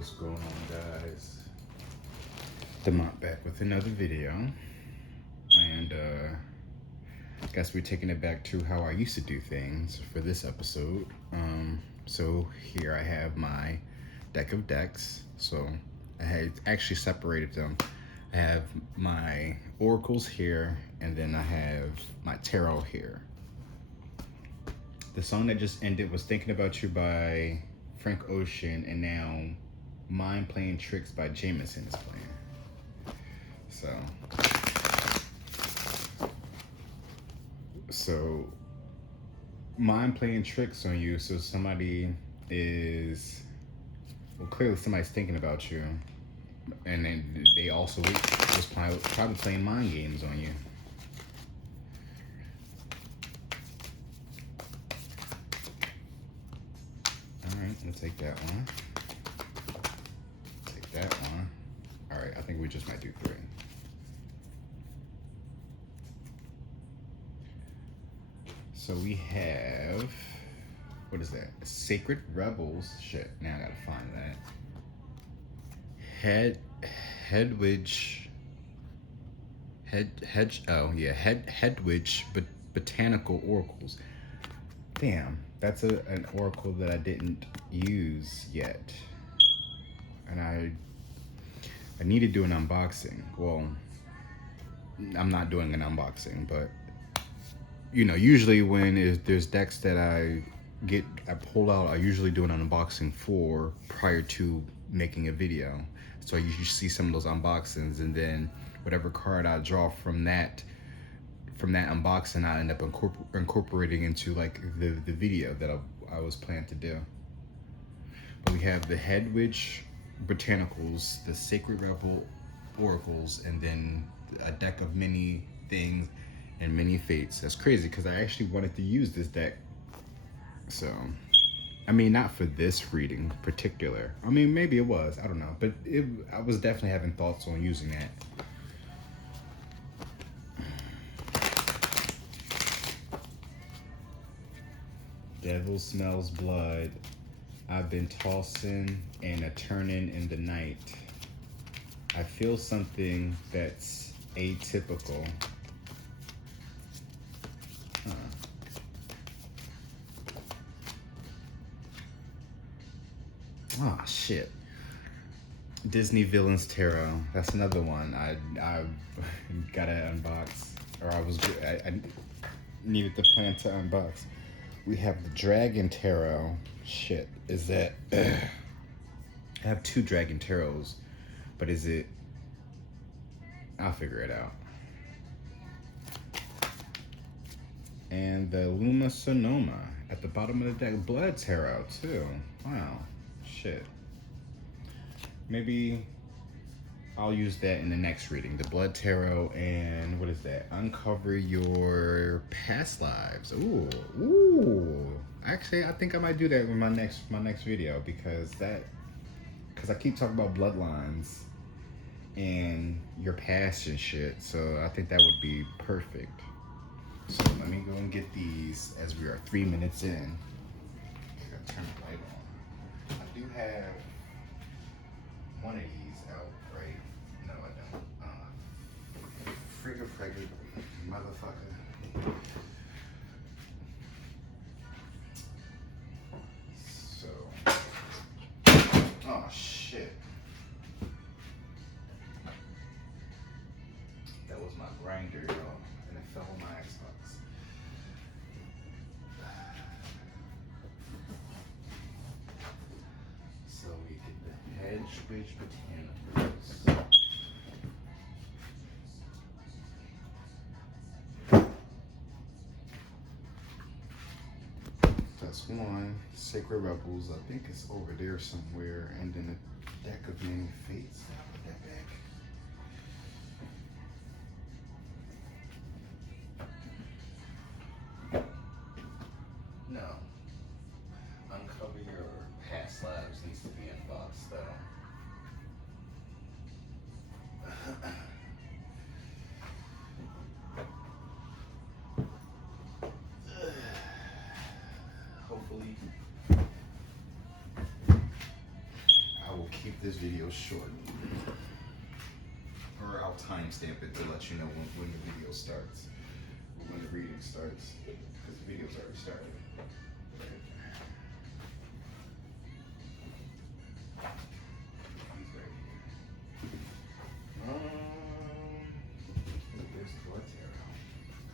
What's going on, guys? Damont back with another video, and guess we're taking it back to how I used to do things for this episode. So here I have my deck of decks. So I had actually separated them. I have my oracles here, and then I have my tarot here. The song that just ended was "Thinking About You" by Frank Ocean, and now Mind Playing Tricks by Jameson is playing. So Mind Playing Tricks on you. So somebody is, well, clearly somebody's thinking about you, and then they also was probably playing mind games on you. All right, we'll take that one. Take that one. All right, I think we just might do 3. So we have, what is that? Sacred Rebels. Shit, now I gotta find that. Hedwig Botanical Oracles. Damn, that's an oracle that I didn't use yet. And I need to do an unboxing. Well, I'm not doing an unboxing, but you know, usually when there's decks that I pull out, I usually do an unboxing for prior to making a video. So I usually see some of those unboxings, and then whatever card I draw from that unboxing, I end up incorporating into like the video that I was planning to do. But we have the Hedwig Botanicals, the Sacred Rebel Oracles, and then a deck of many things and many fates. That's crazy because I actually wanted to use this deck. So, I mean, not for this reading in particular. I mean, maybe it was, I don't know. But I was definitely having thoughts on using that. Devil smells blood. I've been tossing and a turning in the night. I feel something that's atypical. Oh shit. Disney Villains Tarot. That's another one I gotta unbox, or I needed to plan to unbox. We have the Dragon Tarot. Shit, is that I have 2 Dragon Tarots, but is it? I'll figure it out. And the Luma Sonoma at the bottom of the deck. Blood Tarot too. Wow. Shit. Maybe I'll use that in the next reading. The Blood Tarot, and what is that? Uncover Your Past Lives. Ooh. Actually, I think I might do that in my next video, because I keep talking about bloodlines and your past and shit. So I think that would be perfect. So let me go and get these as we are 3 minutes in. I gotta turn the light on. I do have one of these out, right? No, I don't. Frigga, motherfucker. So, oh shit. That was my grinder, y'all, and it fell on my Xbox. So we get the Hedwig Botanicals. That's one. Sacred Rebels, I think it's over there somewhere, and then a deck of many fates. I'll put that back. No. Uncover Your Past Lives needs to be unboxed, though. Hopefully, I will keep this video short. Or I'll timestamp it to let you know when the video starts. When the reading starts. Because the video's already started. There's the PYTea.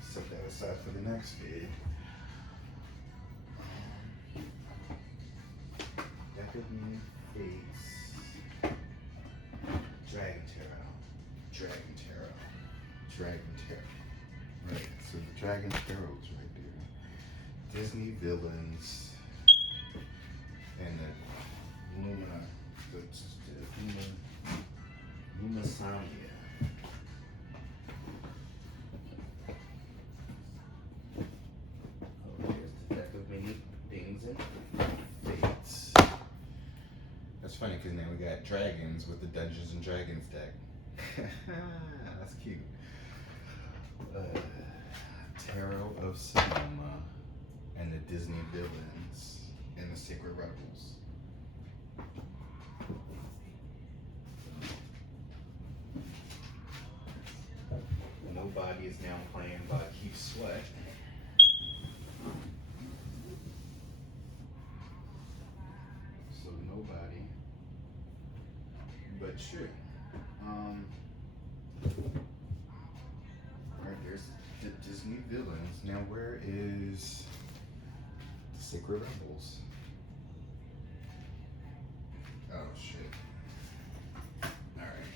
Set that aside for the next vid. Deck of Many Fates. Dragon Tarot. Right, so the Dragon Tarot's right there. Disney villains and the Lumisania. Oh, there's the deck of many things and fates. That's funny because now we got dragons with the Dungeons and Dragons deck. That's cute. Tarot of Sonoma and the Disney villains and the Sacred Rebels. Nobody is now playing by Keith Sweat. So nobody but you. Alright, there's the Disney villains. Now where is the Sacred Rebels? Oh shit. Alright.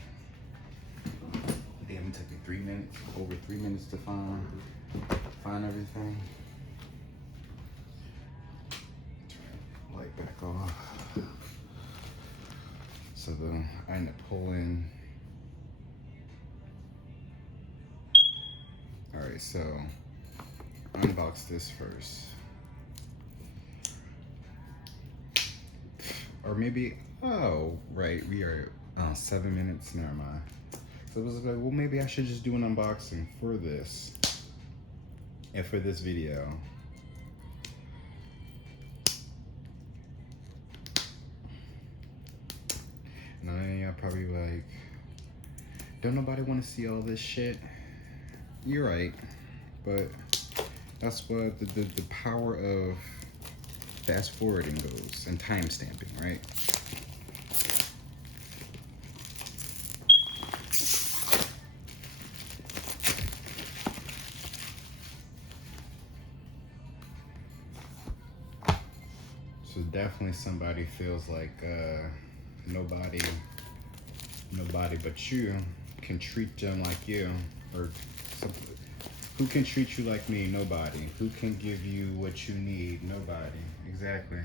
Damn, it took me 3 minutes, over 3 minutes to find everything. Turn the light back off. So I end up pulling. Alright, so unbox this first. Or maybe, oh, right, we are 7 minutes, never mind. So it was like, well, maybe I should just do an unboxing for this and for this video. And I know y'all probably like, don't nobody want to see all this shit? You're right, but that's what the power of fast forwarding goes and time stamping, right? So definitely somebody feels like nobody but you can treat them like you, or something. Who can treat you like me? Nobody. Who can give you what you need? Nobody. Exactly.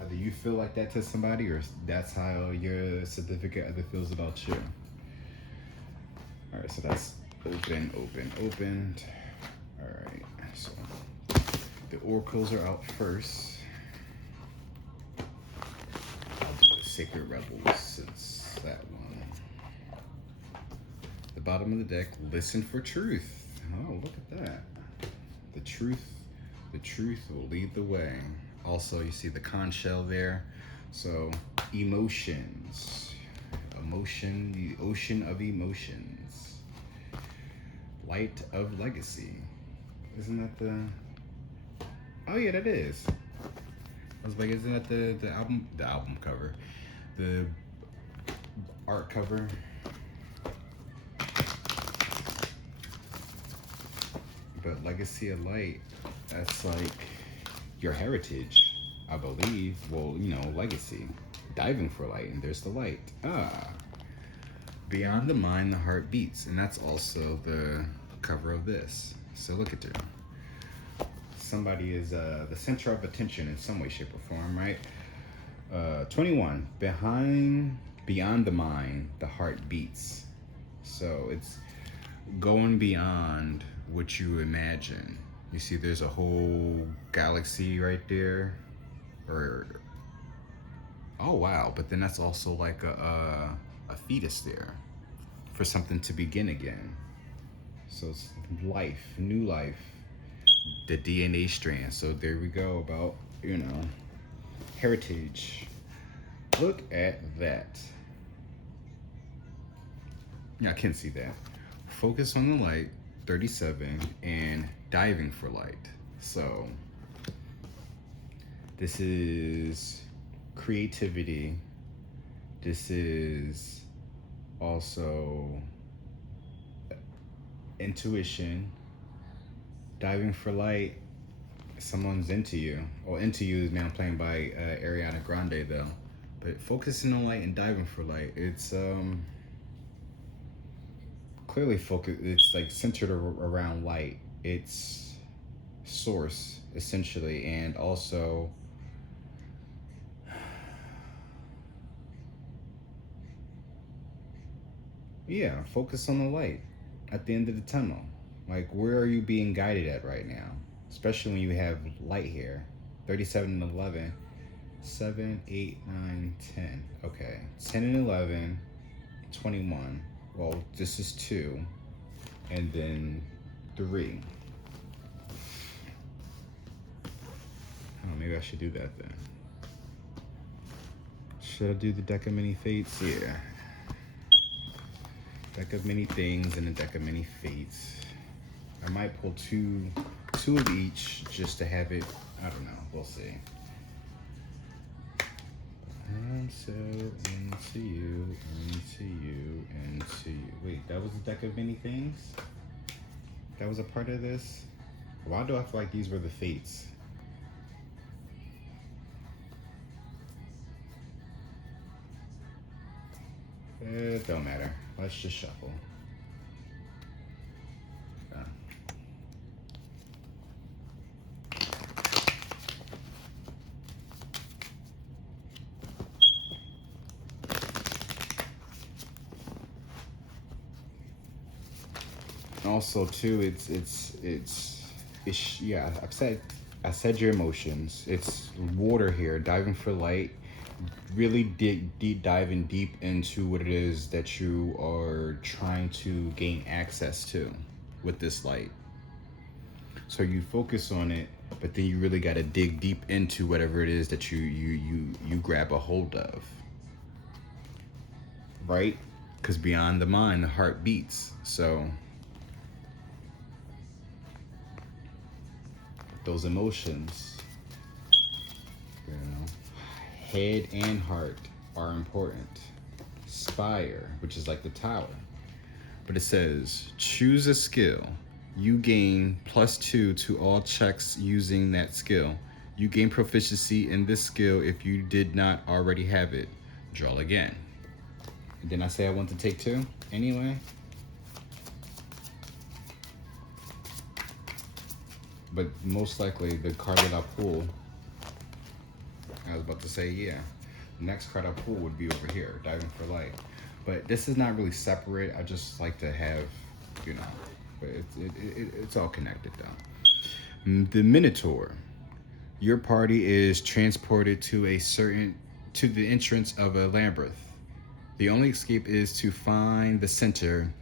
Either you feel like that to somebody, or that's how your significant other feels about you. All right, so that's opened. All right, so the oracles are out first. I'll do the Sacred Rebels since that one. The bottom of the deck, listen for truth. Oh, look at that. The truth will lead the way. Also, you see the conch shell there. So, emotions. Emotion, the ocean of emotions. Light of legacy. Isn't that the... Oh yeah, that is. I was like, isn't that the album cover? The art cover? But Legacy of Light, that's like your heritage, I believe. Well, you know, legacy. Diving for light, and there's the light. Beyond the mind, the heart beats. And that's also the cover of this. So look at her. Somebody is the center of attention in some way, shape, or form, right? 21, beyond the mind, the heart beats. So it's going beyond what you imagine. You see there's a whole galaxy right there, or oh wow, but then that's also like a fetus there for something to begin again. So it's life, new life, the DNA strand. So there we go about, you know, heritage. Look at that. Yeah, I can see that. Focus on the light, 37, and diving for light. So this is creativity. This is also intuition. Diving for light, someone's into you. Well, into you is now playing by Ariana Grande though. But focusing on light and diving for light, it's clearly focused. It's like centered around light. It's source essentially, and also yeah, focus on the light at the end of the tunnel. Like, where are you being guided at right now? Especially when you have light here. 37 and 11. 7, 8, 9, 10. Okay. 10 and 11. 21. Well, this is 2. And then 3. Oh, maybe I should do that then. Should I do the deck of many fates? Yeah. Deck of many things and a deck of many fates. I might pull two of each just to have it. I don't know. We'll see. I'm so into you, into you, into you. Wait, that was a deck of many things? That was a part of this? Why do I feel like these were the fates? It don't matter. Let's just shuffle. Also, too, it's yeah. I said your emotions. It's water here, diving for light. Really deep diving deep into what it is that you are trying to gain access to with this light. So you focus on it, but then you really got to dig deep into whatever it is that you grab a hold of, right? Because beyond the mind, the heart beats. So those emotions, you know, head and heart are important. Spire, which is like the tower, but it says choose a skill. You gain +2 to all checks using that skill. You gain proficiency in this skill if you did not already have it. Draw again. And then I say I want to take 2 anyway. But most likely the card that I pull, I was about to say, yeah, the next card I pull would be over here, diving for light. But this is not really separate. I just like to have, you know, but it's all connected though. The Minotaur. Your party is transported to the entrance of a labyrinth. The only escape is to find the center.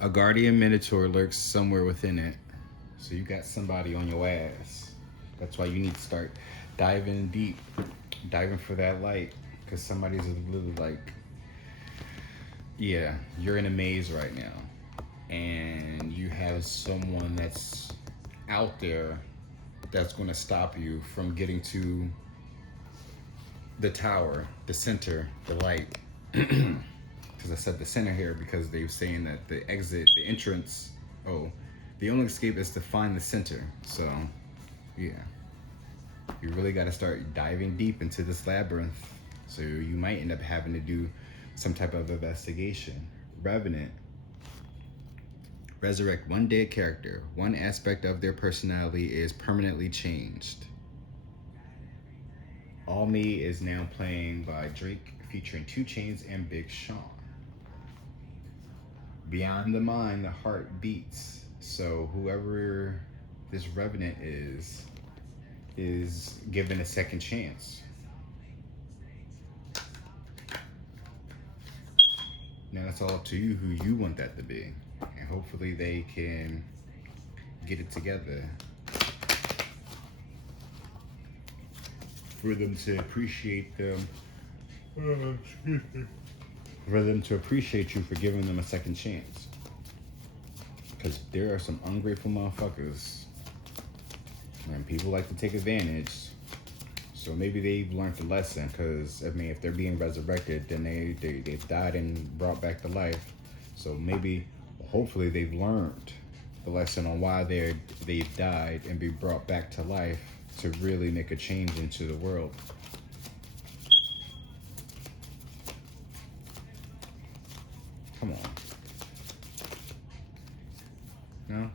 A guardian Minotaur lurks somewhere within it. So you got somebody on your ass. That's why you need to start diving deep, diving for that light, because somebody's a little like, yeah, you're in a maze right now, and you have someone that's out there that's going to stop you from getting to the tower, the center, the light. Because I said the center here because they were saying that the exit, the entrance, the only escape is to find the center. So, yeah. You really got to start diving deep into this labyrinth. So you might end up having to do some type of investigation. Revenant. Resurrect one dead character. One aspect of their personality is permanently changed. All Me is now playing by Drake, featuring 2 Chainz and Big Sean. Beyond the mind, the heart beats. So whoever this Revenant is given a second chance. Now it's all up to you who you want that to be. And hopefully they can get it together for them to appreciate them Excuse me. For them to appreciate you for giving them a second chance. Because there are some ungrateful motherfuckers. And people like to take advantage. So maybe they've learned the lesson. Because, I mean, if they're being resurrected, then they've died and brought back to life. So maybe, hopefully, they've learned the lesson on why they've died and be brought back to life to really make a change into the world. Come on. No?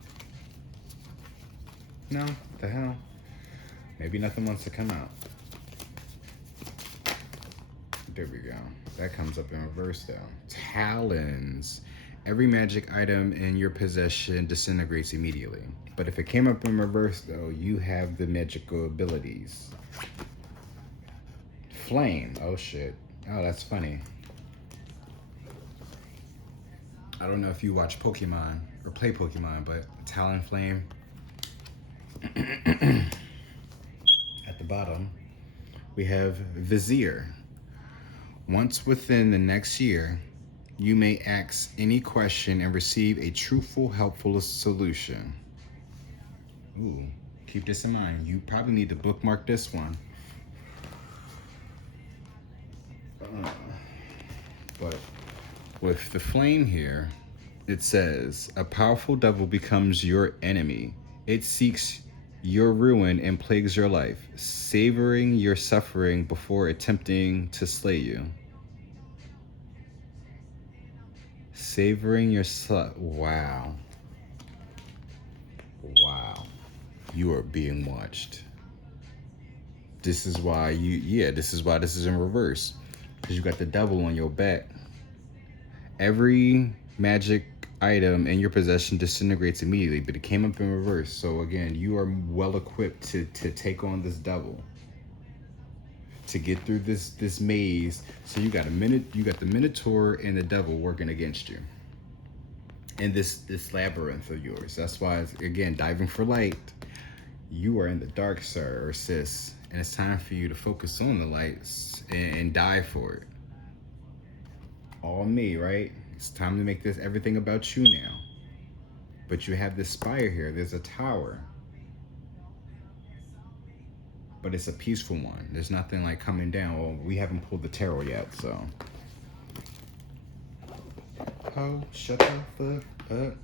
No? What the hell? Maybe nothing wants to come out. There we go. That comes up in reverse though. Talons. Every magic item in your possession disintegrates immediately. But if it came up in reverse though, you have the magical abilities. Flame. Oh shit. Oh, that's funny. I don't know if you watch Pokemon or play Pokemon, but Talon Flame. At the bottom, we have Vizier. Once within the next year, you may ask any question and receive a truthful, helpful solution. Ooh, keep this in mind. You probably need to bookmark this one. But with the flame here, it says, a powerful devil becomes your enemy. It seeks your ruin and plagues your life, savoring your suffering before attempting to slay you. Savoring your wow. Wow. You are being watched. This is why this is why this is in reverse. Because you got the devil on your back. Every magic item in your possession disintegrates immediately, but it came up in reverse. So again, you are well equipped to take on this devil. To get through this maze. So you got the Minotaur and the devil working against you. In this labyrinth of yours. That's why it's, again, diving for light. You are in the dark, sir or sis. And it's time for you to focus on the lights and dive for it. All me, right? It's time to make this everything about you now. But you have this spire here. There's a tower. But it's a peaceful one. There's nothing like coming down. Well, we haven't pulled the tarot yet, so. Oh, shut the fuck up.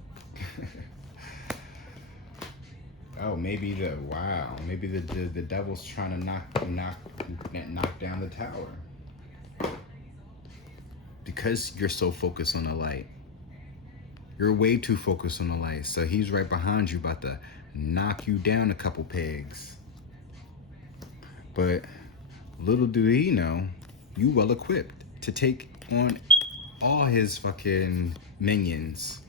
Oh, maybe maybe the devil's trying to knock down the tower. Because you're so focused on the light. You're way too focused on the light. So he's right behind you about to knock you down a couple pegs. But little do he know, you well equipped to take on all his fucking minions,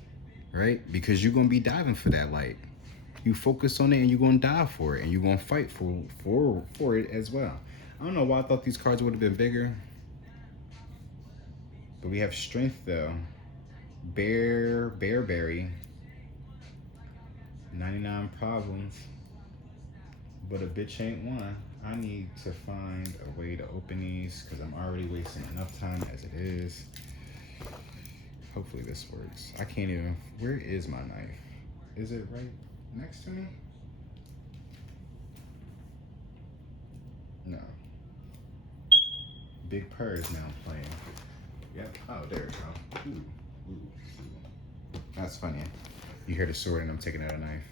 right? Because you're gonna be diving for that light. You focus on it and you're gonna dive for it, and you're gonna fight for it as well. I don't know why I thought these cards would have been bigger, but we have strength though. Bearberry, 99 problems, but a bitch ain't one. I need to find a way to open these because I'm already wasting enough time as it is. Hopefully this works. I can't even, where is my knife? Is it right next to me? No. Big Purr is now playing. Yep, oh, there we go. Ooh. That's funny. You hear the sword and I'm taking out a knife.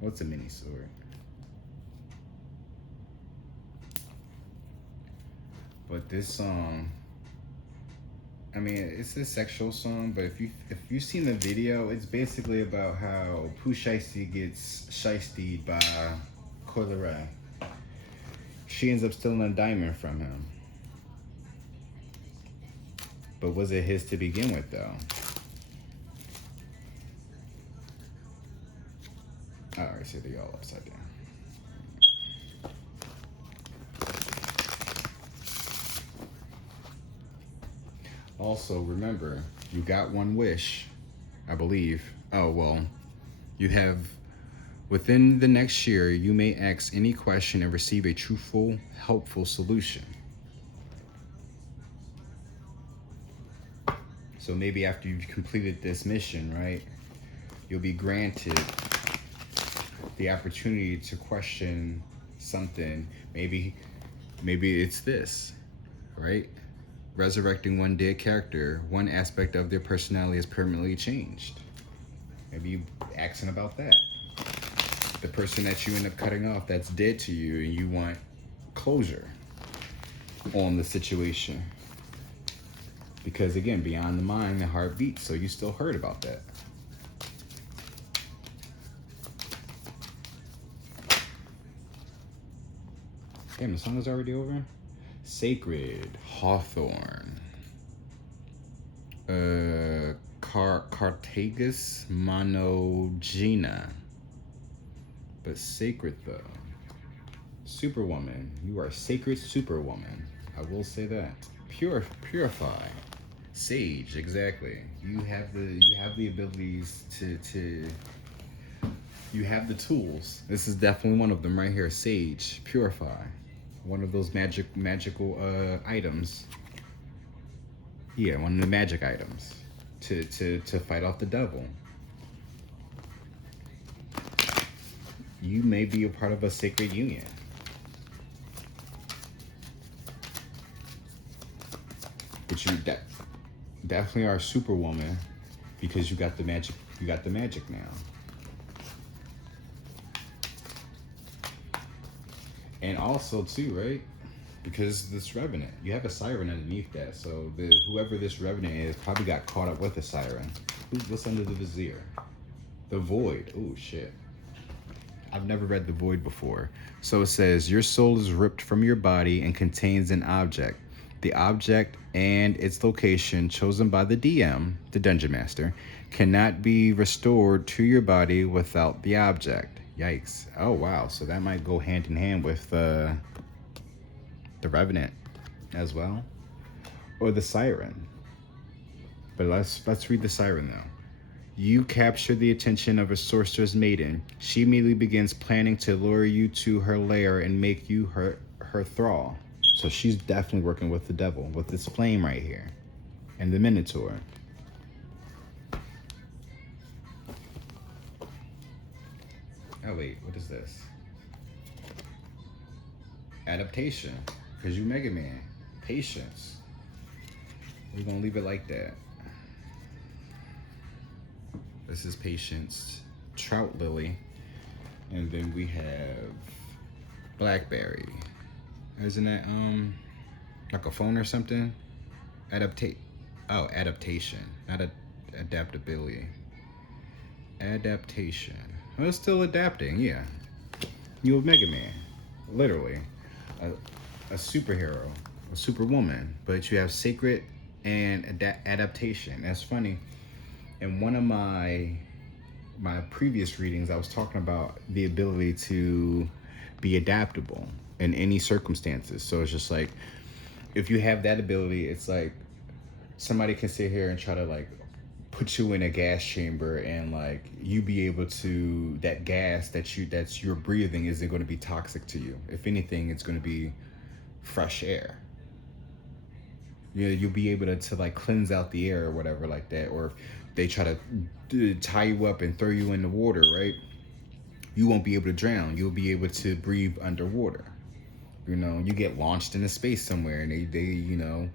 What's a mini sword? But this song, I mean, it's a sexual song, but if you've seen the video, it's basically about how Pooh Shiesty gets shiestied by Coi Leray. She ends up stealing a diamond from him. But was it his to begin with, though? Alright, so they're all upside down. Also, remember, you got one wish, I believe. Oh, well, you have, within the next year, you may ask any question and receive a truthful, helpful solution. So maybe after you've completed this mission, right, you'll be granted the opportunity to question something. Maybe it's this, right? Resurrecting one dead character, one aspect of their personality is permanently changed. Maybe you asking about that. The person that you end up cutting off that's dead to you, and you want closure on the situation. Because again, beyond the mind, the heart beats, so you still heard about that. Damn, the song is already over? Sacred, Hawthorne. Cartagus Monogena. But sacred though. Superwoman. You are sacred superwoman. I will say that. Purify. Sage, exactly. You have the abilities to you have the tools. This is definitely one of them right here. Sage, purify. One of those magical items. Yeah, one of the magic items to fight off the devil. You may be a part of a sacred union. But you definitely are a superwoman because you got the magic. You got the magic now. And also too, right? Because this revenant, you have a siren underneath that. So whoever this revenant is probably got caught up with the siren. What's under the vizier? The void. Oh shit. I've never read the void before. So it says your soul is ripped from your body and contains an object. The object and its location chosen by the DM, the dungeon master, cannot be restored to your body without the object. Yikes. Oh wow. So that might go hand in hand with the revenant as well, or the siren. But let's read the siren though. You capture the attention of a sorcerer's maiden. She immediately begins planning to lure you to her lair and make you her thrall. So she's definitely working with the devil, with this flame right here, and the Minotaur. Oh wait, what is this? Adaptation, because you Mega Man. Patience. We're gonna leave it like that. This is Patience, Trout Lily, and then we have Blackberry. Isn't that like a phone or something? Adaptation, not adaptability. Adaptation. Well, it's still adapting, yeah. You're a Mega Man, literally, a superhero, a superwoman, but you have sacred and adaptation. That's funny. In one of my previous readings, I was talking about the ability to be adaptable in any circumstances. So it's just like, if you have that ability, it's like somebody can sit here and try to like put you in a gas chamber, and like you be able to, that gas that's you're breathing isn't going to be toxic to you. If anything, it's going to be fresh air. You'll be able to like cleanse out the air or whatever like that. Or if they try to tie you up and throw you in the water, right? You won't be able to drown. You'll be able to breathe underwater. You know, you get launched into space somewhere, and they you know,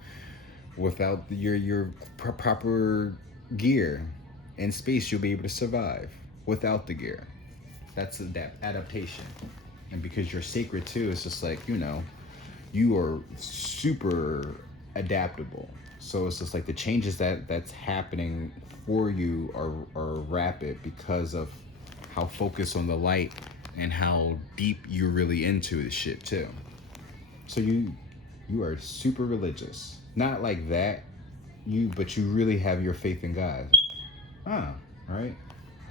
without your proper gear in space, you'll be able to survive without the gear. That's adaptation. And because you're sacred too, it's just like, you know, you are super adaptable. So it's just like the changes that's happening for you are rapid because of how focused on the light and how deep you're really into this shit too. So you are super religious. Not like that, but you really have your faith in God. Right?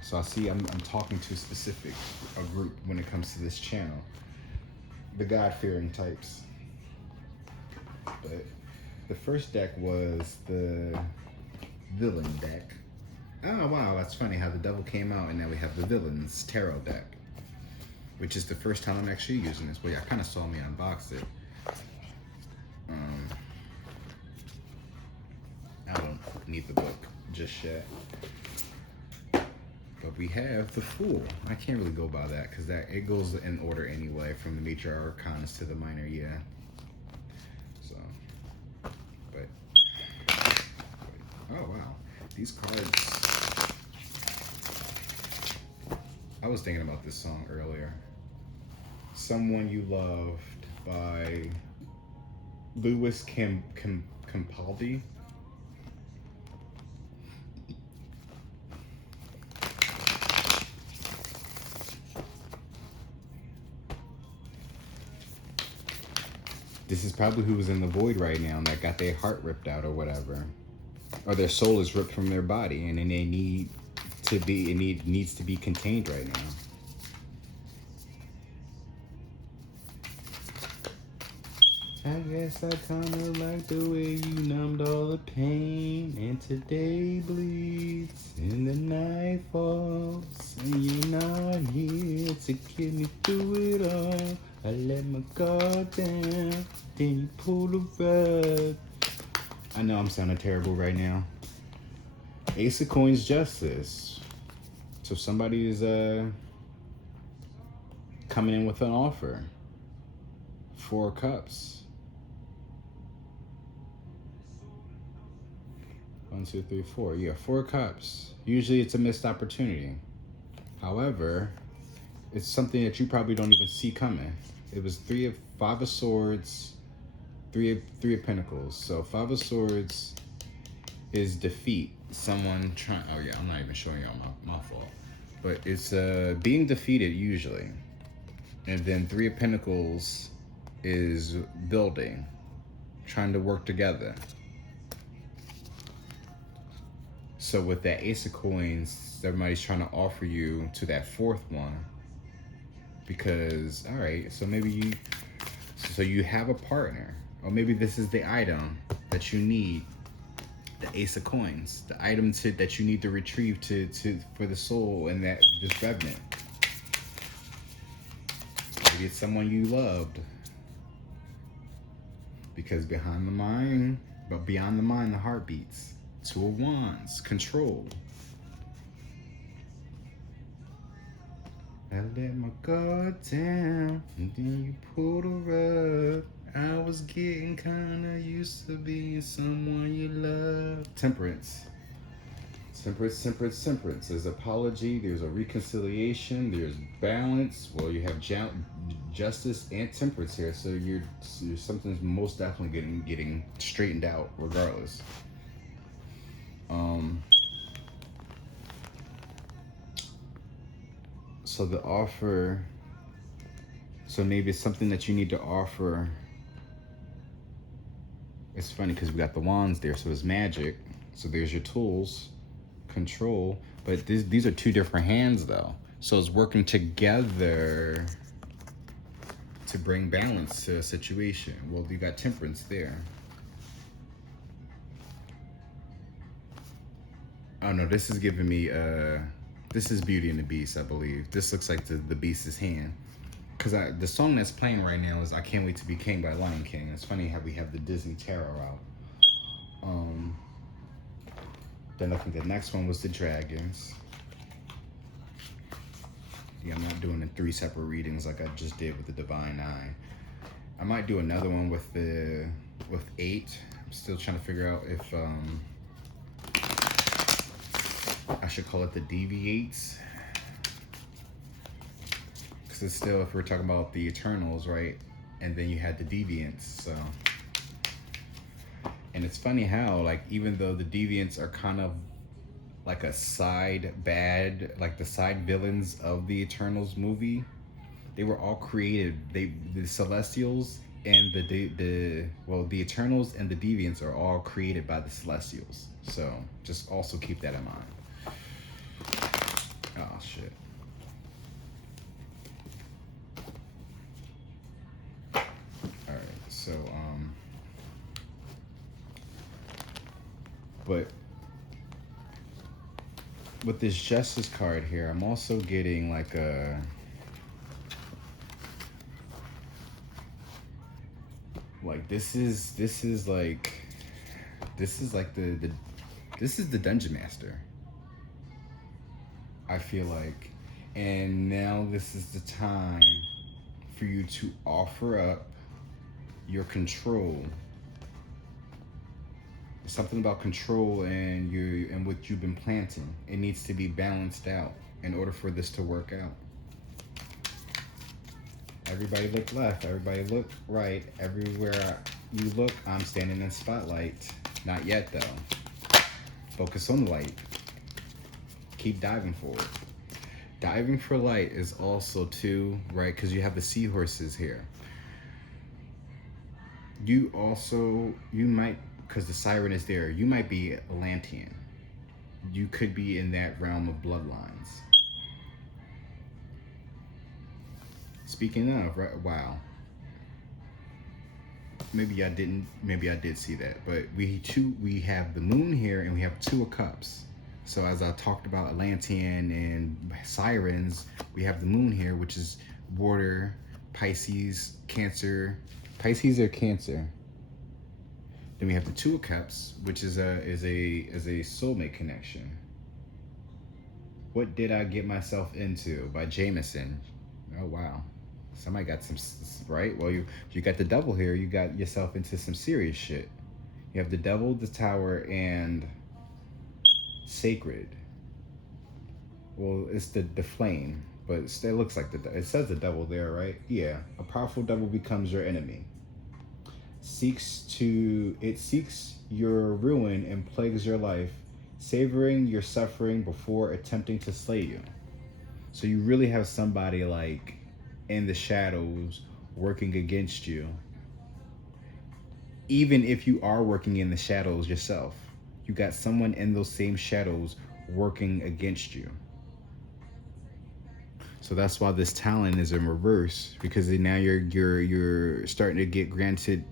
So I see I'm talking to a group when it comes to this channel. The God-fearing types. But the first deck was the villain deck. Oh wow, that's funny how the devil came out, and now we have the villains tarot deck, which is the first time I'm actually using this. Well, yeah, I kind of saw me unbox it. I don't need the book just yet. But we have the Fool. I can't really go by that because that it goes in order anyway, from the major arcanas to the minor. Yeah. So, but oh wow, these cards. I was thinking about this song earlier. Someone You Loved by Louis Capaldi. This is probably who was in the void right now and that got their heart ripped out or whatever. Or their soul is ripped from their body and then they need to be, it needs to be contained right now. I guess I kinda like the way you numbed all the pain, and today bleeds and the night falls, and you're not here to get me through it all. I let my guard down, then you pull the rug. I know I'm sounding terrible right now. Ace of Coins, Justice. So somebody is coming in with an offer. 4 Cups. 1, 2, 3, 4. Yeah, 4 Cups. Usually it's a missed opportunity. However, it's something that you probably don't even see coming. It was 5 of Swords, 3 of Pentacles. So 5 of Swords is defeat. Someone trying. Oh yeah, I'm not even showing y'all my fault. But it's being defeated usually. And then 3 of Pentacles is building, trying to work together. So with that Ace of Coins, everybody's trying to offer you to that 4th one. Because, all right, so maybe you have a partner. Or maybe this is the item that you need. The Ace of Coins. The item that you need to retrieve for the soul and this revenant. Maybe it's someone you loved. Because beyond the mind, the heart beats. 2 of Wands, control. I let my guard down, and then you pulled a rug. I was getting kinda used to being someone you love. Temperance. Temperance. There's apology, there's a reconciliation, there's balance. Well, you have justice and temperance here, so something's most definitely getting straightened out regardless. So the offer, so maybe it's something that you need to offer. It's funny because we got the wands there, so it's magic. So there's your tools, control, but these are 2 different hands though. So it's working together to bring balance to a situation. Well, you got temperance there. Oh no, this is giving me, this is Beauty and the Beast, I believe. This looks like the Beast's hand. Because the song that's playing right now is I Can't Wait to Be King by Lion King. It's funny how we have the Disney Tarot out. Then I think the next one was the Dragons. Yeah, I'm not doing the 3 separate readings like I just did with the Divine Nine. I might do another one with 8. I'm still trying to figure out if I should call it the Deviates. Because it's still, if we're talking about the Eternals, right? And then you had the Deviants, so. And it's funny how, like, even though the Deviants are kind of like a side bad, like the side villains of the Eternals movie, they were all created. The Celestials and the Eternals and the Deviants are all created by the Celestials. So just also keep that in mind. Oh shit. Alright, so but with this Justice card here, I'm also getting like a this is like the This is the Dungeon Master, I feel like. And now this is the time for you to offer up your control. Something about control and what you've been planting. It needs to be balanced out in order for this to work out. Everybody look left, everybody look right. Everywhere you look, I'm standing in spotlight. Not yet though. Focus on the light. Keep diving for it. Diving for light is also too, right? Because you have the seahorses here. You might, because the siren is there, you might be Atlantean. You could be in that realm of bloodlines. Speaking of, right, wow. Maybe I did see that. But we have the moon here and we have 2 of cups. So as I talked about Atlantean and sirens, we have the moon here, which is water, Pisces, Cancer. Pisces or Cancer. Then we have the 2 of cups, which is a soulmate connection. What Did I Get Myself Into by Jameson. Oh wow. Somebody got some, right? Well, you got the devil here. You got yourself into some serious shit. You have the devil, the tower, and sacred. Well, it's the flame, but it looks like it says the devil there, right? Yeah. A powerful devil becomes your enemy. It seeks your ruin and plagues your life, savoring your suffering before attempting to slay you. So you really have somebody like in the shadows working against you. Even if you are working in the shadows yourself, you got someone in those same shadows working against you. So that's why this talent is in reverse, because now you're starting to get granted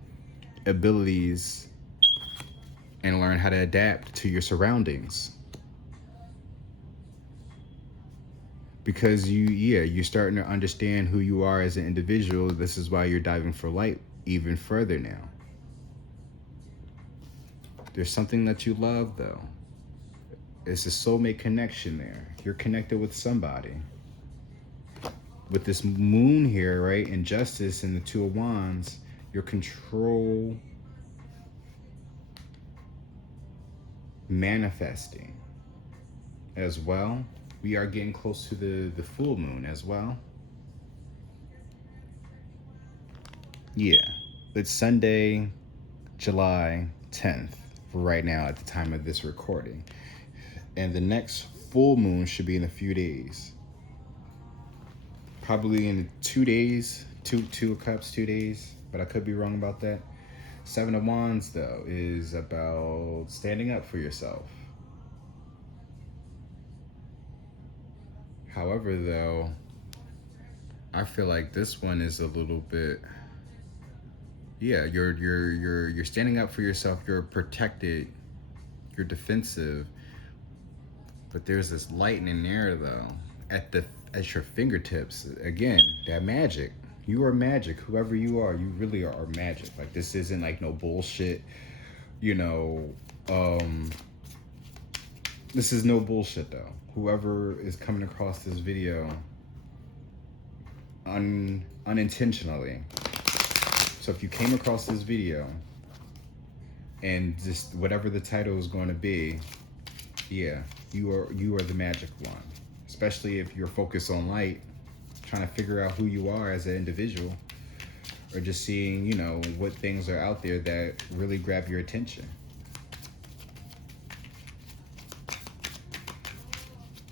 abilities and learn how to adapt to your surroundings. Because you're starting to understand who you are as an individual. This is why you're diving for light even further now. There's something that you love though. It's a soulmate connection there. You're connected with somebody. With this moon here, right, and justice and the 2 of wands, your control manifesting as well. We are getting close to the full moon as well. Yeah, it's Sunday, July 10th right now at the time of this recording. And the next full moon should be in a few days. Probably in 2 days, 2 of cups, 2 days, but I could be wrong about that. 7 of wands though is about standing up for yourself. However though, I feel like this one is a little bit, yeah, you're standing up for yourself, you're protected, you're defensive, but there's this lightning there though at your fingertips. Again, that magic. You are magic. Whoever you really are magic. Like, this isn't like no bullshit, you know. This is no bullshit though. Whoever is coming across this video unintentionally. So if you came across this video and just whatever the title is going to be, yeah, you are the magic one. Especially if you're focused on light, trying to figure out who you are as an individual, or just seeing, you know, what things are out there that really grab your attention.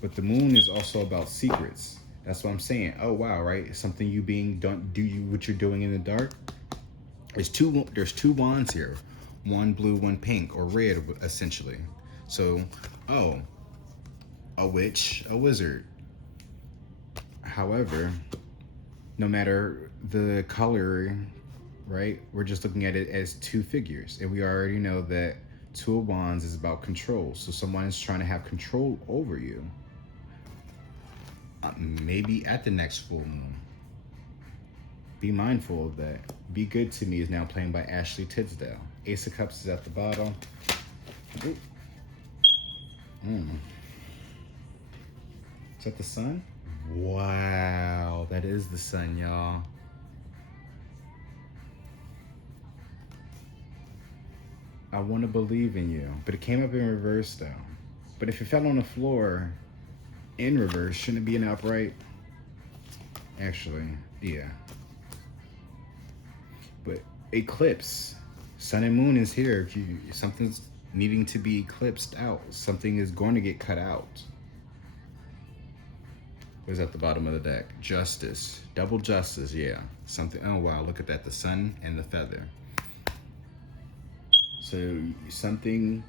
But the moon is also about secrets. That's what I'm saying. Oh wow, right? Something you what you're doing in the dark. There's two wands here. One blue, one pink, or red, essentially. So, oh, a witch, a wizard. However, no matter the color, right? We're just looking at it as 2 figures. And we already know that 2 of wands is about control. So someone is trying to have control over you. Maybe at the next full moon. Be mindful of that. Be Good to Me is now playing by Ashley Tisdale. Ace of Cups is at the bottom. Ooh. Is that the sun? Wow, that is the sun, y'all. I want to believe in you. But it came up in reverse though. But if it fell on the floor in reverse, shouldn't it be an upright? Actually, yeah. But eclipse. Sun and moon is here. If you something's needing to be eclipsed out, something is going to get cut out. What's at the bottom of the deck? Justice. Double justice, yeah. Something. Oh wow, look at that. The sun and the feather. So something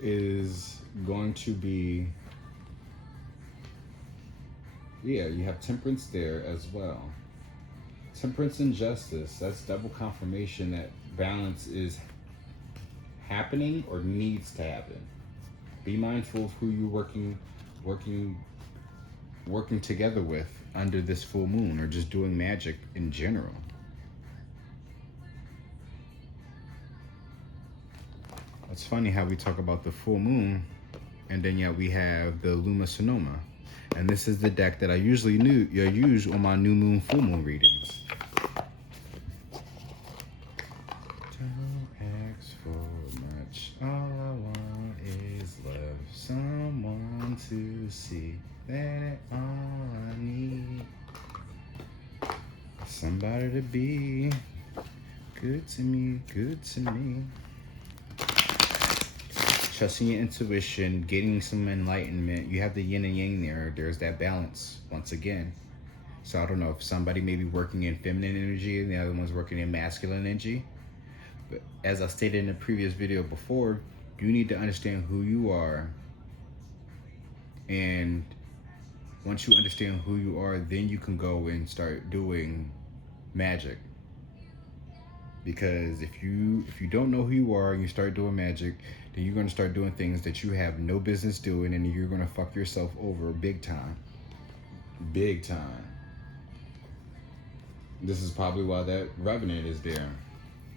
is going to be, yeah, you have temperance there as well. Temperance and justice, that's double confirmation that balance is happening or needs to happen. Be mindful of who you're working together with under this full moon, or just doing magic in general. It's funny how we talk about the full moon, and then yet we have the Luma Sonoma. And this is the deck that I usually use on my new moon, full moon readings. Don't ask for much. All I want is love. Someone to see. That all I need. Somebody to be good to me, good to me. Trusting your intuition, getting some enlightenment. You have the yin and yang there. There's that balance once again. So I don't know if somebody may be working in feminine energy and the other one's working in masculine energy. But as I stated in the previous video before, you need to understand who you are. And once you understand who you are, then you can go and start doing magic. Because if you don't know who you are and you start doing magic, then you're going to start doing things that you have no business doing, and you're going to fuck yourself over big time. Big time. This is probably why that revenant is there.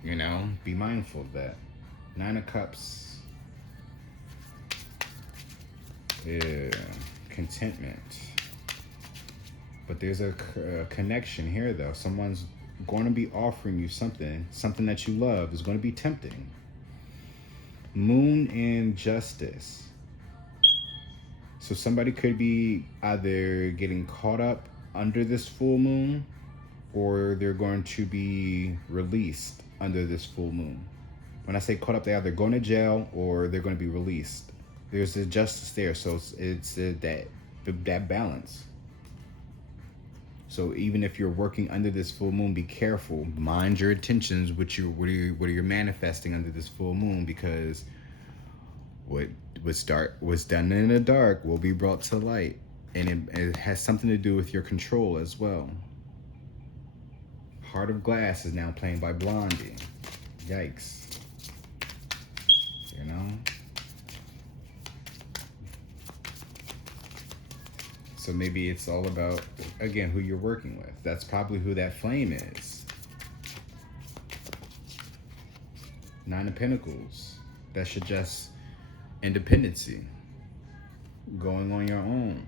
You know, be mindful of that. 9 of Cups. Yeah, contentment. But there's a connection here though. Someone's going to be offering you something that you love is going to be tempting. Moon and justice. So somebody could be either getting caught up under this full moon, or they're going to be released under this full moon. When I say caught up, they're either going to jail or they're going to be released. There's a justice there, so it's that balance. So even if you're working under this full moon, be careful. Mind your intentions, what are you manifesting under this full moon, because what's done in the dark will be brought to light, and it has something to do with your control as well. Heart of Glass is now playing by Blondie. Yikes. You know? So maybe it's all about, again, who you're working with. That's probably who that flame is. 9 of Pentacles. That should just independency. Going on your own.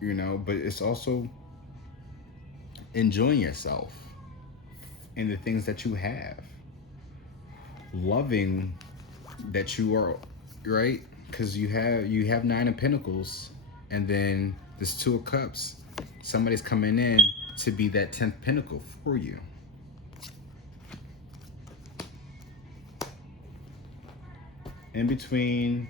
You know, but it's also enjoying yourself and the things that you have. Loving that you are, right? Because you have 9 of Pentacles, and then this 2 of Cups. Somebody's coming in to be that 10th Pentacle for you. In between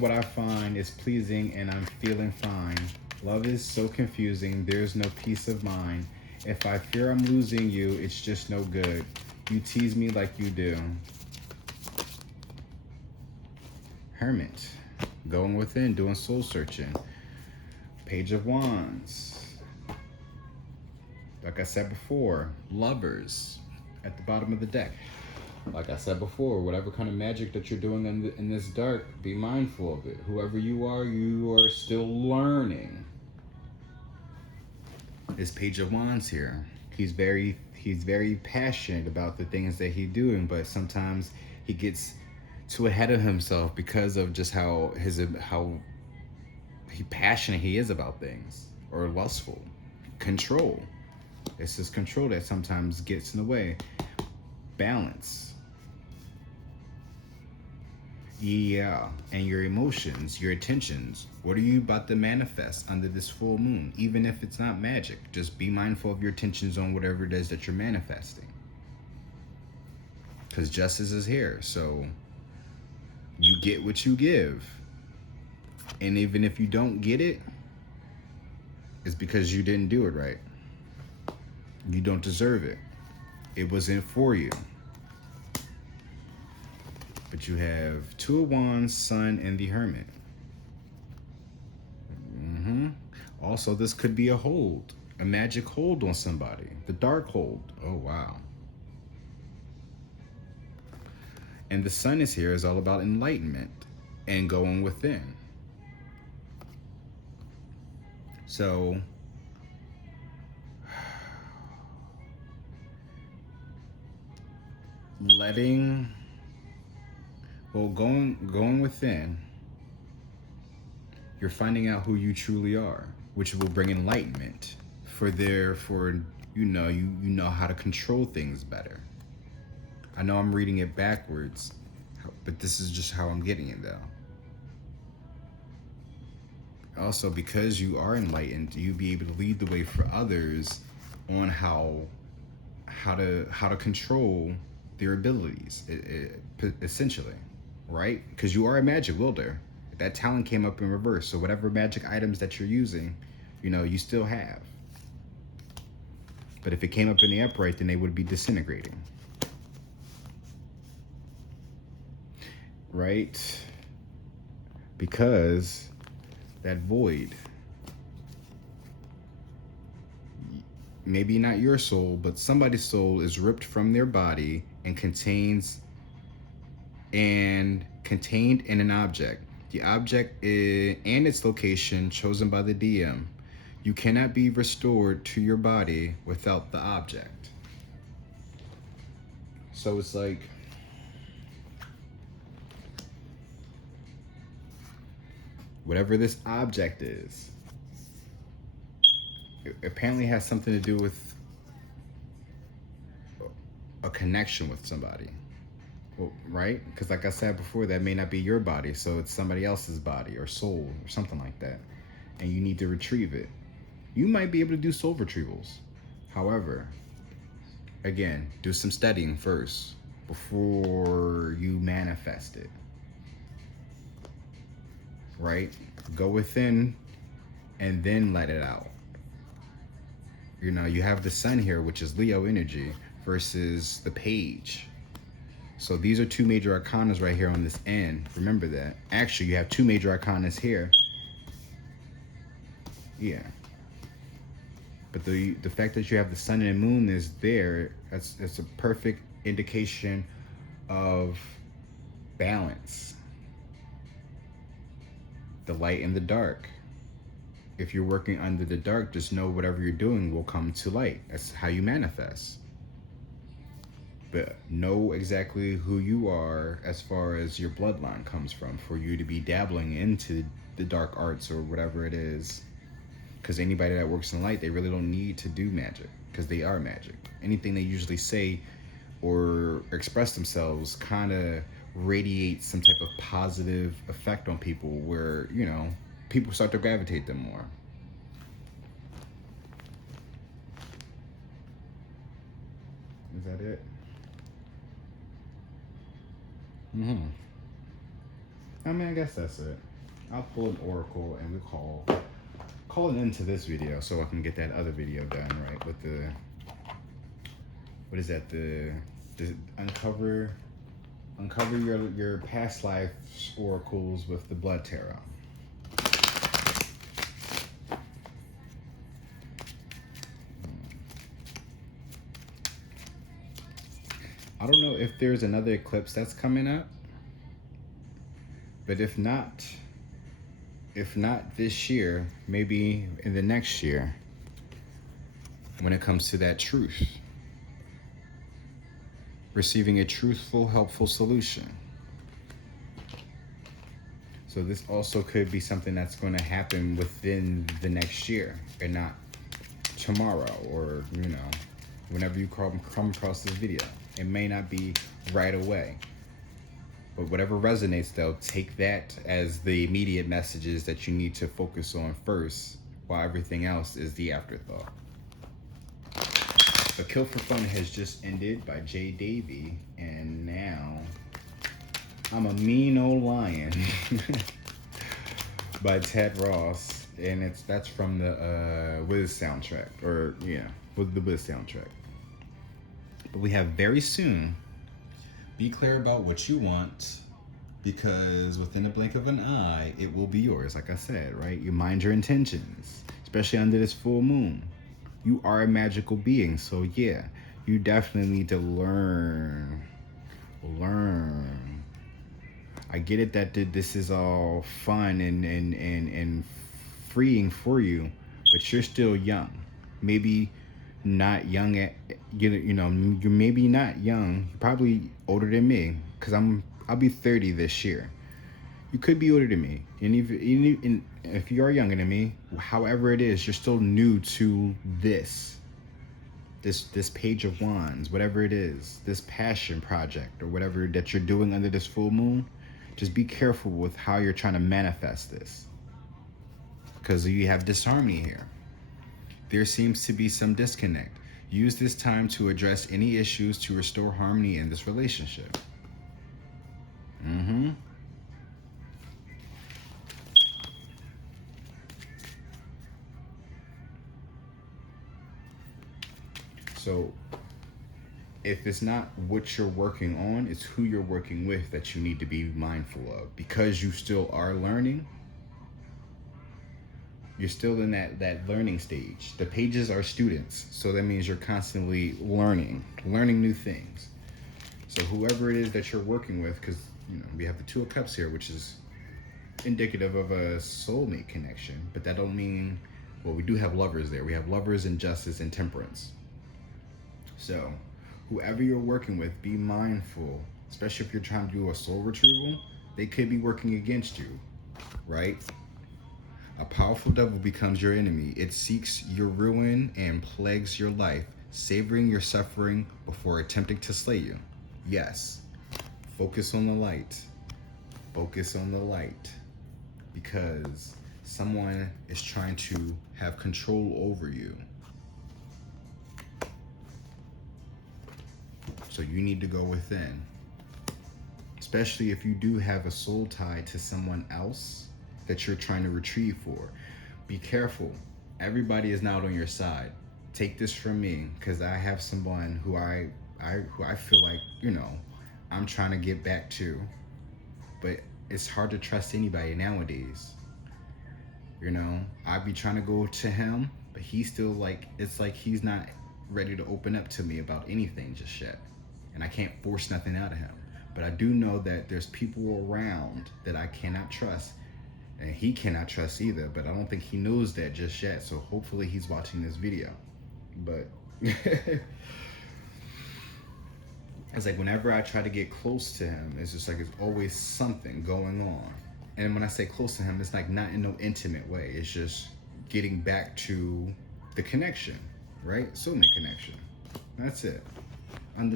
what I find is pleasing and I'm feeling fine. Love is so confusing, there's no peace of mind. If I fear I'm losing you, it's just no good. You tease me like you do. Hermit, going within, doing soul searching. Page of Wands. Like I said before, Lovers at the bottom of the deck. Like I said before, whatever kind of magic that you're doing in this dark, be mindful of it. Whoever you are still learning. This Page of Wands here. He's very passionate about the things that he's doing, but sometimes he gets too ahead of himself because of just how he passionate he is about things, or lustful. Control. It's his control that sometimes gets in the way. Balance. Yeah, and your emotions, your intentions. What are you about to manifest under this full moon? Even if it's not magic, just be mindful of your intentions on whatever it is that you're manifesting. Because justice is here, so you get what you give. And even if you don't get it, it's because you didn't do it right. You don't deserve it. It wasn't for you. But you have Two of Wands, Sun, and the Hermit. Also, this could be a hold, a magic hold on somebody. The dark hold. Oh, wow. And the Sun is here is all about enlightenment and going within. So, going within, you're finding out who you truly are, which will bring enlightenment you know how to control things better. I know I'm reading it backwards, but this is just how I'm getting it though. Also, because you are enlightened, you'll be able to lead the way for others on how to control their abilities, essentially, right? Because you are a magic wielder. That talent came up in reverse, so whatever magic items that you're using, you still have. But if it came up in the upright, then they would be disintegrating. Right? Because that void, maybe not your soul, but somebody's soul is ripped from their body and contained in an object. The object and its location chosen by the DM. You cannot be restored to your body without the object. So it's like, whatever this object is, it apparently has something to do with a connection with somebody. Well, right? Because like I said before, that may not be your body, so it's somebody else's body or soul or something like that. And you need to retrieve it. You might be able to do soul retrievals. However, again, do some studying first before you manifest it. Right? Go within and then let it out. You have the Sun here, which is Leo energy, versus the Page. So these are two major arcanas right here on this end. Remember that. Actually, you have two major arcanas here. Yeah. But the fact that you have the Sun and Moon is there, that's a perfect indication of balance. The light and the dark. If you're working under the dark, just know whatever you're doing will come to light. That's how you manifest. But know exactly who you are as far as your bloodline comes from for you to be dabbling into the dark arts or whatever it is. Because anybody that works in light, they really don't need to do magic because they are magic. Anything they usually say or express themselves kind of radiates some type of positive effect on people where, people start to gravitate them more. Is that it? I guess that's it. I'll pull an oracle and we'll call it into this video so I can get that other video done, right? With the, what is that? The uncover your past life oracles with the blood tarot. I don't know if there's another eclipse that's coming up, but if not this year, maybe in the next year. when it comes to that truth, receiving a truthful, helpful solution. So this also could be something that's going to happen within the next year and not tomorrow, or whenever you come across this video. It may not be right away, but whatever resonates, though, take that as the immediate messages that you need to focus on first, while everything else is the afterthought. The Kill for Fun has just ended by J. Davy, and now I'm a Mean Old Lion by Ted Ross, and that's from the Wiz soundtrack, with the Wiz soundtrack. But we have very soon. Be clear about what you want, because within the blink of an eye, it will be yours. Like I said, right? You mind your intentions, especially under this full moon. You are a magical being, so yeah, you definitely need to learn. I get it that this is all fun and freeing for you, but you're still young. Maybe not young at you're maybe not young. You're probably older than me, because I'll be 30 this year. You could be older than me, and if you are younger than me, however it is, you're still new to this Page of Wands, whatever it is, this passion project or whatever that you're doing under this full moon. Just be careful with how you're trying to manifest this, because you have disharmony here. There seems to be some disconnect. Use this time to address any issues to restore harmony in this relationship. So if it's not what you're working on, it's who you're working with that you need to be mindful of, because you still are learning. You're still in that learning stage. The pages are students, so that means you're constantly learning new things. So whoever it is that you're working with, because we have the Two of Cups here, which is indicative of a soulmate connection, but that don't mean, well, we do have lovers there. We have lovers and justice and temperance. So whoever you're working with, be mindful, especially if you're trying to do a soul retrieval. They could be working against you, right? A powerful devil becomes your enemy. It seeks your ruin and plagues your life, savoring your suffering before attempting to slay you. Yes, focus on the light. Focus on the light, because someone is trying to have control over you. So you need to go within, especially if you do have a soul tie to someone else that you're trying to retrieve for. Be careful. Everybody is not on your side. Take this from me, because I have someone who I feel like, I'm trying to get back to, but it's hard to trust anybody nowadays. I'd be trying to go to him, but he's still it's like he's not ready to open up to me about anything just yet. And I can't force nothing out of him. But I do know that there's people around that I cannot trust, and he cannot trust either, but I don't think he knows that just yet. So hopefully he's watching this video. But it's like whenever I try to get close to him, it's just like it's always something going on. And when I say close to him, it's like not in no intimate way. It's just getting back to the connection, right? Soulmate connection. That's it. At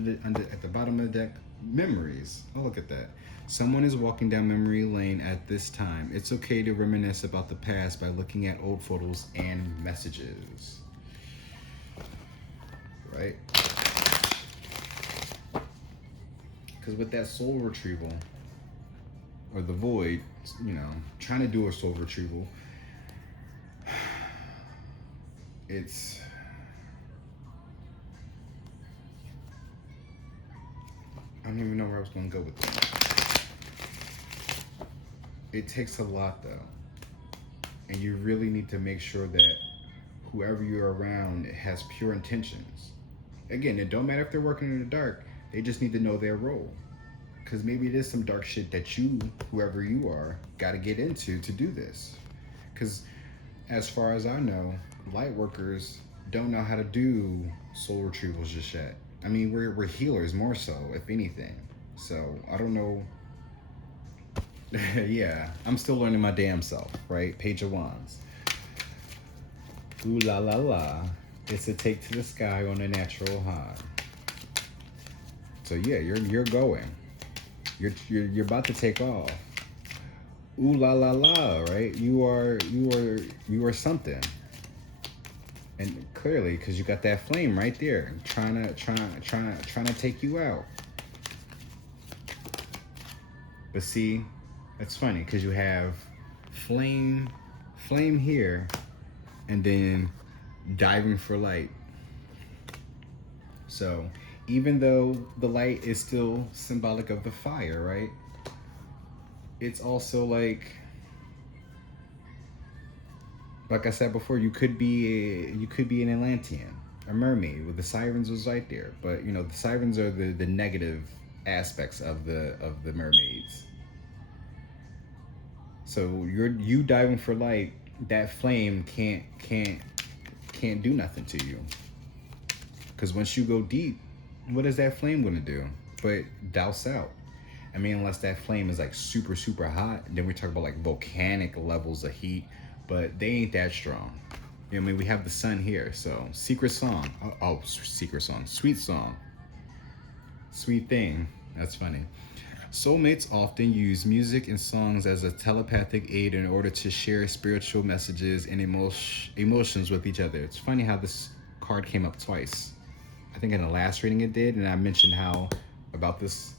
the bottom of the deck, memories. Oh, look at that. Someone is walking down memory lane at this time. It's okay to reminisce about the past by looking at old photos and messages. Right? Because with that soul retrieval, or the void, trying to do a soul retrieval, I don't even know where I was going to go with that. It takes a lot, though. And you really need to make sure that whoever you're around has pure intentions. Again, it don't matter if they're working in the dark. They just need to know their role. Because maybe it is some dark shit that you, whoever you are, got to get into to do this. Because as far as I know, light workers don't know how to do soul retrievals just yet. I mean, we're healers more so, if anything. So I don't know. Yeah, I'm still learning my damn self, right? Page of Wands. Ooh la la la. It's a take to the sky on a natural high. So yeah, you're going. You're about to take off. Ooh la la la, right? You are something. And clearly, because you got that flame right there, trying to take you out. But see, that's funny because you have flame, flame here, and then diving for light. So even though the light is still symbolic of the fire, right? It's also like I said before, you could be an Atlantean, a mermaid with the sirens was right there. But you know the sirens are the negative aspects of the mermaids. So you diving for light, that flame can't do nothing to you. Because once you go deep, what is that flame gonna do? But douse out. I mean, unless that flame is like super super hot, then we talk about like volcanic levels of heat. But they ain't that strong. You know, I mean, we have the sun here. So secret song. Oh, secret song. Sweet song. Sweet thing. That's funny. Soulmates often use music and songs as a telepathic aid in order to share spiritual messages and emotions with each other. It's funny how this card came up twice. I think in the last reading it did, and I mentioned how about this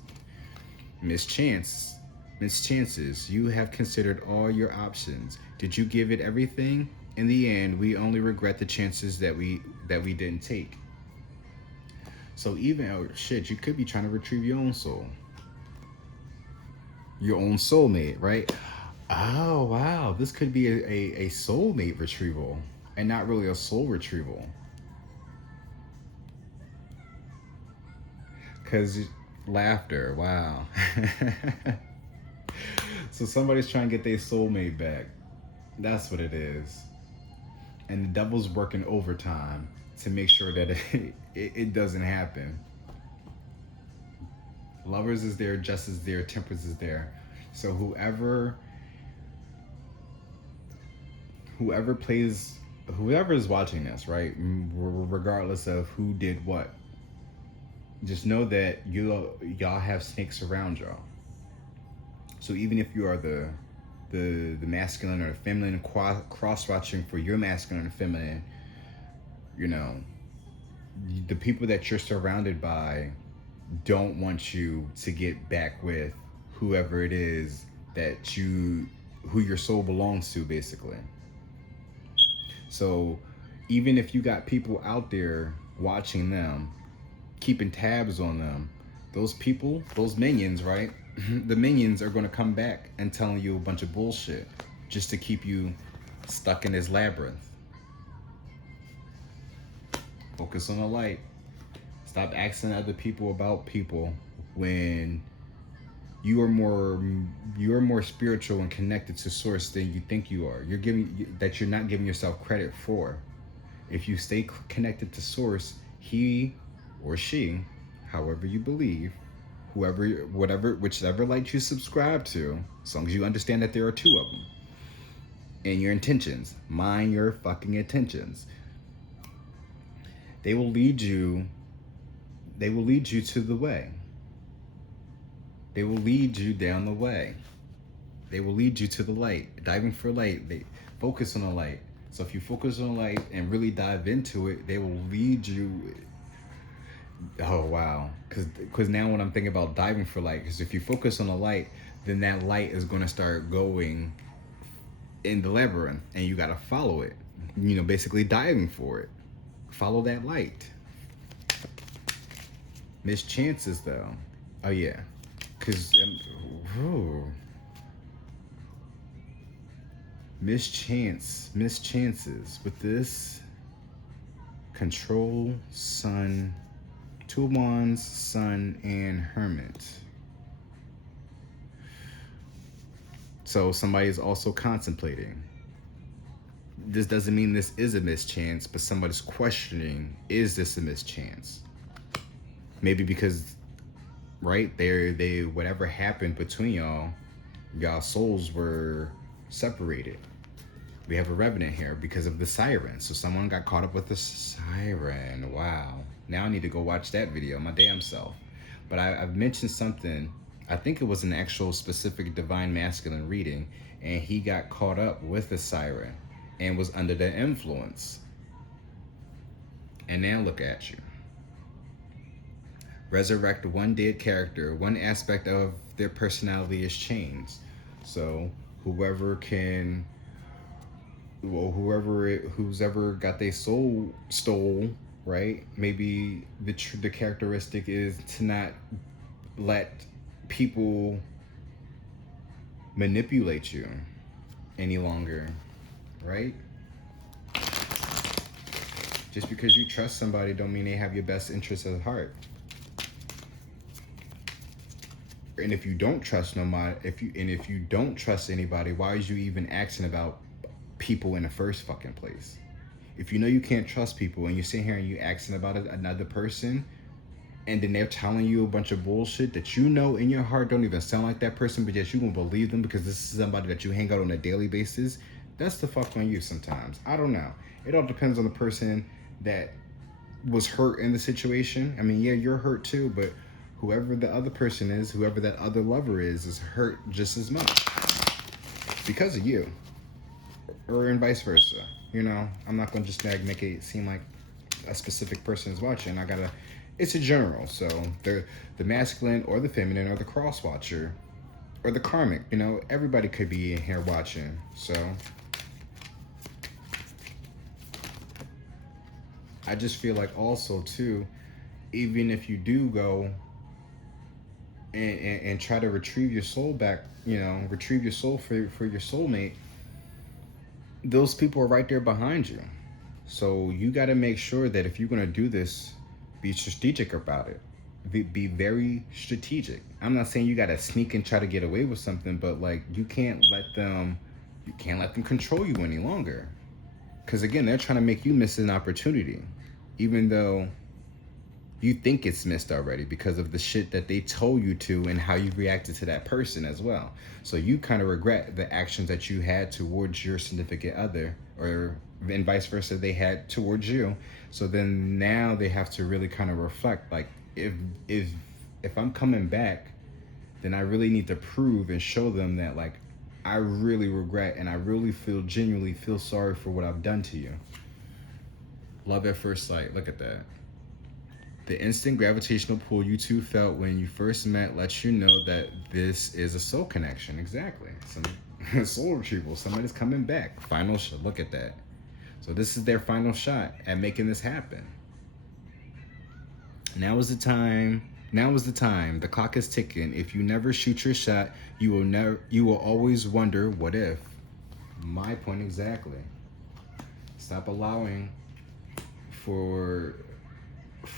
mischance. Mischances. You have considered all your options. Did you give it everything? In the end, we only regret the chances that we didn't take. So even oh shit, you could be trying to retrieve your own soul. Your own soulmate, right? Oh wow, this could be a soulmate retrieval and not really a soul retrieval. Cause laughter, wow. So somebody's trying to get their soulmate back. That's what it is. And the devil's working overtime to make sure that it doesn't happen. Lovers is there, justice is there, temperance is there. So whoever plays, whoever is watching this, right, regardless of who did what, just know that y'all have snakes around y'all. So even if you are the masculine or the feminine cross watching for your masculine and feminine, you know, the people that you're surrounded by don't want you to get back with whoever it is who your soul belongs to, basically. So even if you got people out there watching them, keeping tabs on them, those people, those minions, right? The minions are going to come back and telling you a bunch of bullshit just to keep you stuck in this labyrinth. Focus on the light. Stop asking other people about people when you're more spiritual and connected to source than you think you are. You're not giving yourself credit for. If you stay connected to source, he or she, however you believe, whichever light you subscribe to, as long as you understand that there are two of them, and your intentions, mind your fucking intentions, they will lead you to the way. They will lead you down the way. They will lead you to the light. Diving for light, they focus on the light. So if you focus on the light and really dive into it, they will lead you. Oh wow, because now when I'm thinking about diving for light, because if you focus on the light, then that light is going to start going in the labyrinth, and you got to follow it. You know, basically diving for it. Follow that light. Mischances though. Oh yeah, because mischances with this control, sun, two of wands, sun, and hermit. So somebody is also contemplating. this doesn't mean this is a mischance, but somebody's questioning, is this a mischance? Maybe because, right, they whatever happened between y'all souls were separated. We have a revenant here because of the siren. So someone got caught up with the siren. Wow. Now I need to go watch that video, my damn self. But I've mentioned something, I think it was an actual specific divine masculine reading, and he got caught up with the siren and was under the influence. And now look at you. Resurrect one dead character, one aspect of their personality is changed. So whoever who's ever got their soul stole, right? Maybe the characteristic is to not let people manipulate you any longer, right? Just because you trust somebody don't mean they have your best interests at heart. And if you don't trust if you don't trust anybody, why is you even asking about people in the first fucking place? If you know you can't trust people and you sit here and you asking about another person, and then they're telling you a bunch of bullshit that you know in your heart don't even sound like that person, but yet you gonna believe them because this is somebody that you hang out on a daily basis, that's the fuck on you sometimes. I don't know. It all depends on the person that was hurt in the situation. I mean, yeah, you're hurt too, but whoever the other person is, whoever that other lover is hurt just as much because of you, or and vice versa. You know, I'm not gonna just make it seem like a specific person is watching. It's a general. So the masculine or the feminine or the cross watcher or the karmic. You know, everybody could be in here watching. So I just feel like also too, even if you do go and try to retrieve your soul back, you know, retrieve your soul for your soulmate, those people are right there behind you. So you got to make sure that if you're going to do this, be strategic about it. Be very strategic. I'm not saying you got to sneak and try to get away with something, but like you can't let them control you any longer. Because again, they're trying to make you miss an opportunity, even though you think it's missed already because of the shit that they told you to and how you reacted to that person as well. So you kind of regret the actions that you had towards your significant other, or and vice versa, they had towards you. So then now they have to really kind of reflect, like, if I'm coming back, then I really need to prove and show them that, like, I really regret and I really genuinely feel sorry for what I've done to you. Love at first sight. Look at that. The instant gravitational pull you two felt when you first met lets you know that this is a soul connection. Exactly. Some soul retrieval. Somebody's coming back. Final shot. Look at that. So this is their final shot at making this happen. Now is the time. Now is the time. The clock is ticking. If you never shoot your shot, you will always wonder, what if? My point exactly. Stop allowing for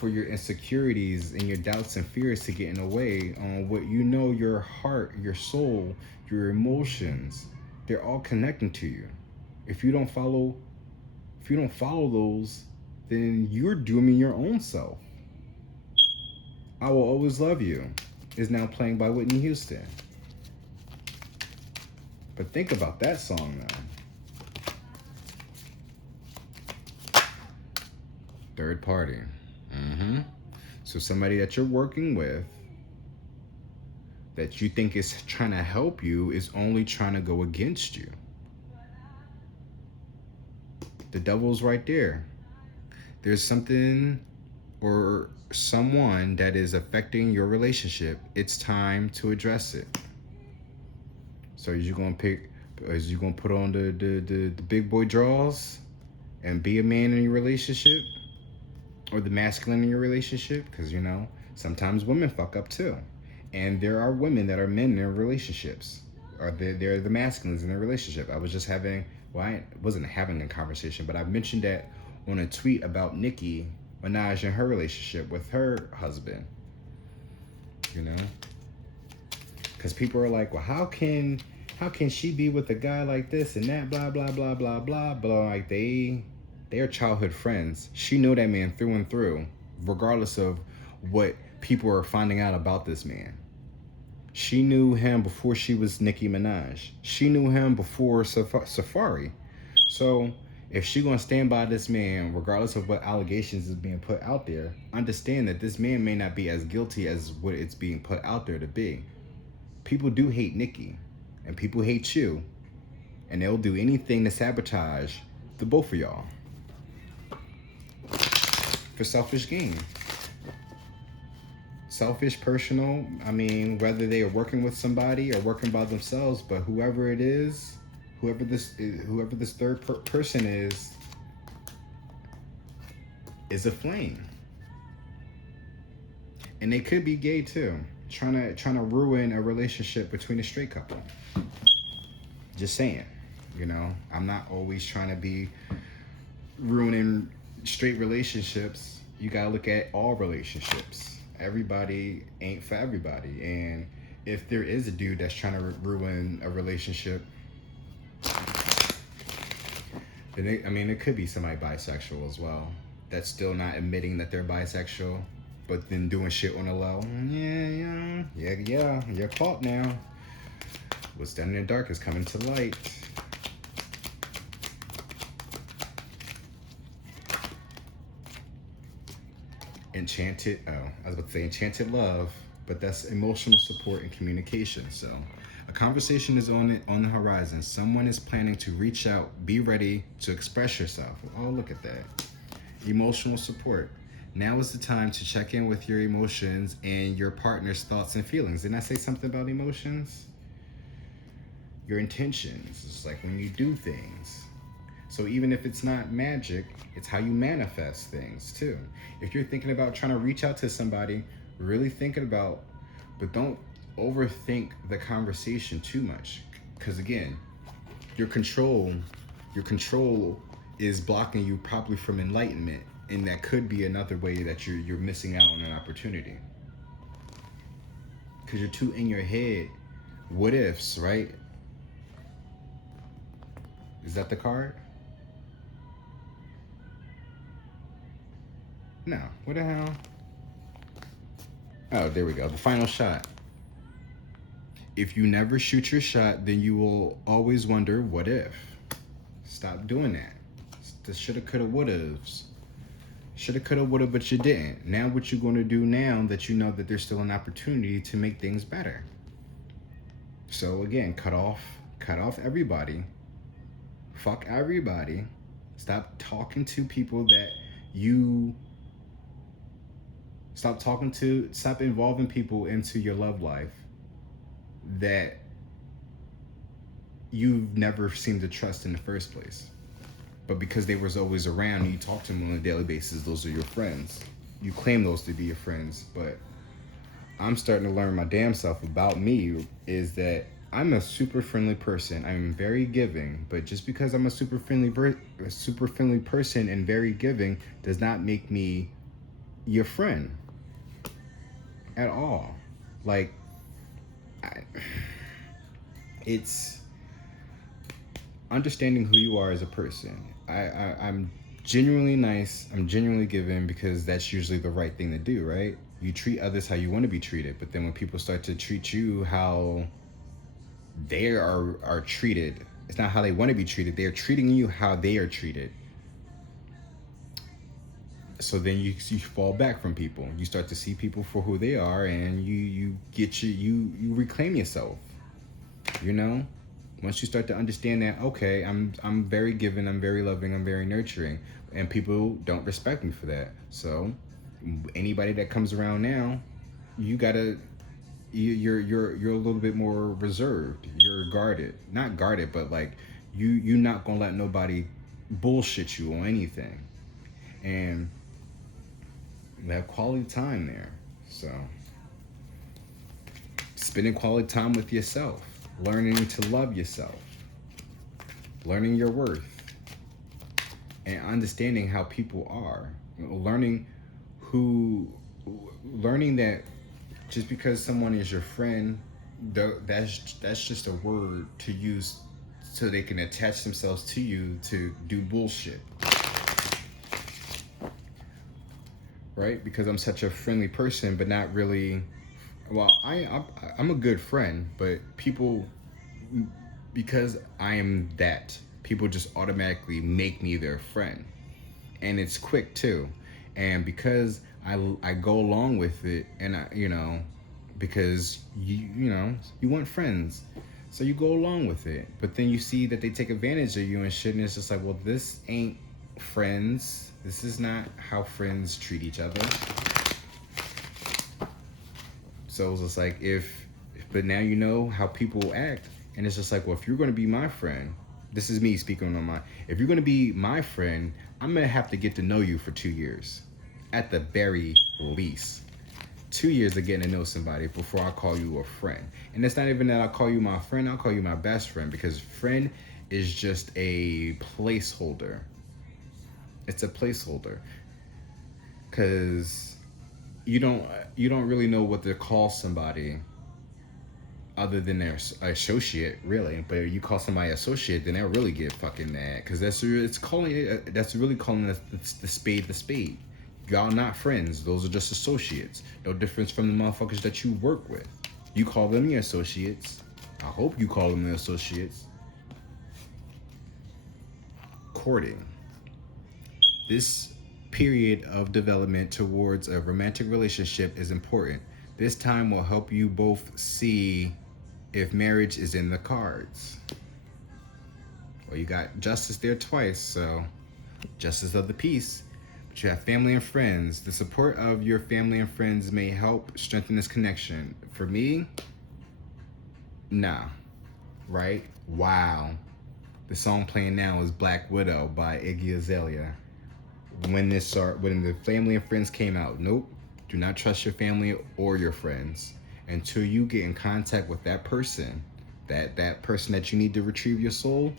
your insecurities and your doubts and fears to get in the way on what you know, your heart, your soul, your emotions, they're all connecting to you. If you don't follow those, then you're dooming your own self. I Will Always Love You is now playing by Whitney Houston. But think about that song now. Third party. So somebody that you're working with that you think is trying to help you is only trying to go against you. The devil's right there. There's something or someone that is affecting your relationship. It's time to address it. So is you gonna put on the big boy draws and be a man in your relationship? Or the masculine in your relationship? Because, you know, sometimes women fuck up too. And there are women that are men in their relationships. Or they're the masculines in their relationship. I wasn't having a conversation, but I mentioned that on a tweet about Nicki Minaj and her relationship with her husband. You know? Because people are like, well, how can How can she be with a guy like this and that? Blah blah blah blah blah. But like they are childhood friends. She knew that man through and through, regardless of what people are finding out about this man. She knew him before she was Nicki Minaj. She knew him before Safari. So if she gonna stand by this man, regardless of what allegations is being put out there, understand that this man may not be as guilty as what it's being put out there to be. People do hate Nicki, and people hate you, and they'll do anything to sabotage the both of y'all for selfish gain. Selfish, personal. I mean, whether they are working with somebody or working by themselves, but whoever it is, whoever this third person is a flame, and they could be gay too, trying to ruin a relationship between a straight couple. Just saying, you know, I'm not always trying to be ruining straight relationships. You gotta look at all relationships. Everybody ain't for everybody, and if there is a dude that's trying to ruin a relationship, then it could be somebody bisexual as well that's still not admitting that they're bisexual, but then doing shit on the low. Yeah, you're caught now. What's done in the dark is coming to light. Enchanted love, but that's emotional support and communication. So a conversation is on the horizon. Someone is planning to reach out. Be ready to express yourself. Oh, look at that. Emotional support. Now is the time to check in with your emotions and your partner's thoughts and feelings. Didn't I say something about emotions? Your intentions. It's like when you do things. So even if it's not magic, it's how you manifest things too. If you're thinking about trying to reach out to somebody, really thinking about, but don't overthink the conversation too much. Because again, your control is blocking you probably from enlightenment. And that could be another way that you're missing out on an opportunity. Because you're too in your head. What ifs, right? Is that the card? No. What the hell? Oh, there we go. The final shot. If you never shoot your shot, then you will always wonder, what if? Stop doing that. The shoulda, coulda, wouldas. Shoulda, coulda, woulda, but you didn't. Now what you're going to do now that you know that there's still an opportunity to make things better. So again, cut off everybody. Fuck everybody. Stop talking to people that you... Stop involving people into your love life that you've never seemed to trust in the first place. But because they was always around and you talk to them on a daily basis, those are your friends. You claim those to be your friends, but I'm starting to learn my damn self about me is that I'm a super friendly person. I'm very giving, but just because I'm a super friendly person and very giving does not make me your friend at all. Like, it's understanding who you are as a person. I'm genuinely nice. I'm genuinely giving because that's usually the right thing to do, right? You treat others how you want to be treated, but then when people start to treat you how they are treated, it's not how they want to be treated. They are treating you how they are treated. So then you fall back from people. You start to see people for who they are, and you reclaim yourself. You know, once you start to understand that, okay, I'm very giving, I'm very loving, I'm very nurturing, and people don't respect me for that. So anybody that comes around now, you're a little bit more reserved. You're guarded, not guarded, but like you're not gonna let nobody bullshit you on anything, and we have quality time there. So spending quality time with yourself, learning to love yourself, learning your worth, and understanding how people are, learning that just because someone is your friend that's just a word to use so they can attach themselves to you to do bullshit, right? Because I'm such a friendly person, but not really. Well, I'm a good friend, but people, because I am that, people just automatically make me their friend, and it's quick too, and because I go along with it, and because you want friends, so you go along with it, but then you see that they take advantage of you and shit, and it's just like, well, this ain't friends. This is not how friends treat each other. So it's just like, but now you know how people act, and it's just like, well, if you're going to be my friend, this is me speaking on my. If you're going to be my friend, I'm going to have to get to know you for 2 years, at the very least. 2 years of getting to know somebody before I call you a friend. And it's not even that I'll call you my friend, I'll call you my best friend, because friend is just a placeholder. It's a placeholder. Cause you don't you don't really know what to call somebody other than their associate, really. But if you call somebody associate, then they'll really get fucking mad, because that's really calling the spade the spade. Y'all not friends. Those are just associates. No difference from the motherfuckers that you work with. You call them your associates. I hope you call them your associates. Courting. This period of development towards a romantic relationship is important. This time will help you both see if marriage is in the cards. Well, you got justice there twice, so justice of the peace. But you have family and friends. The support of your family and friends may help strengthen this connection. For me, nah. Right? Wow. The song playing now is Black Widow by Iggy Azalea. When the family and friends came out, nope. Do not trust your family or your friends until you get in contact with that person, that person that you need to retrieve your soul.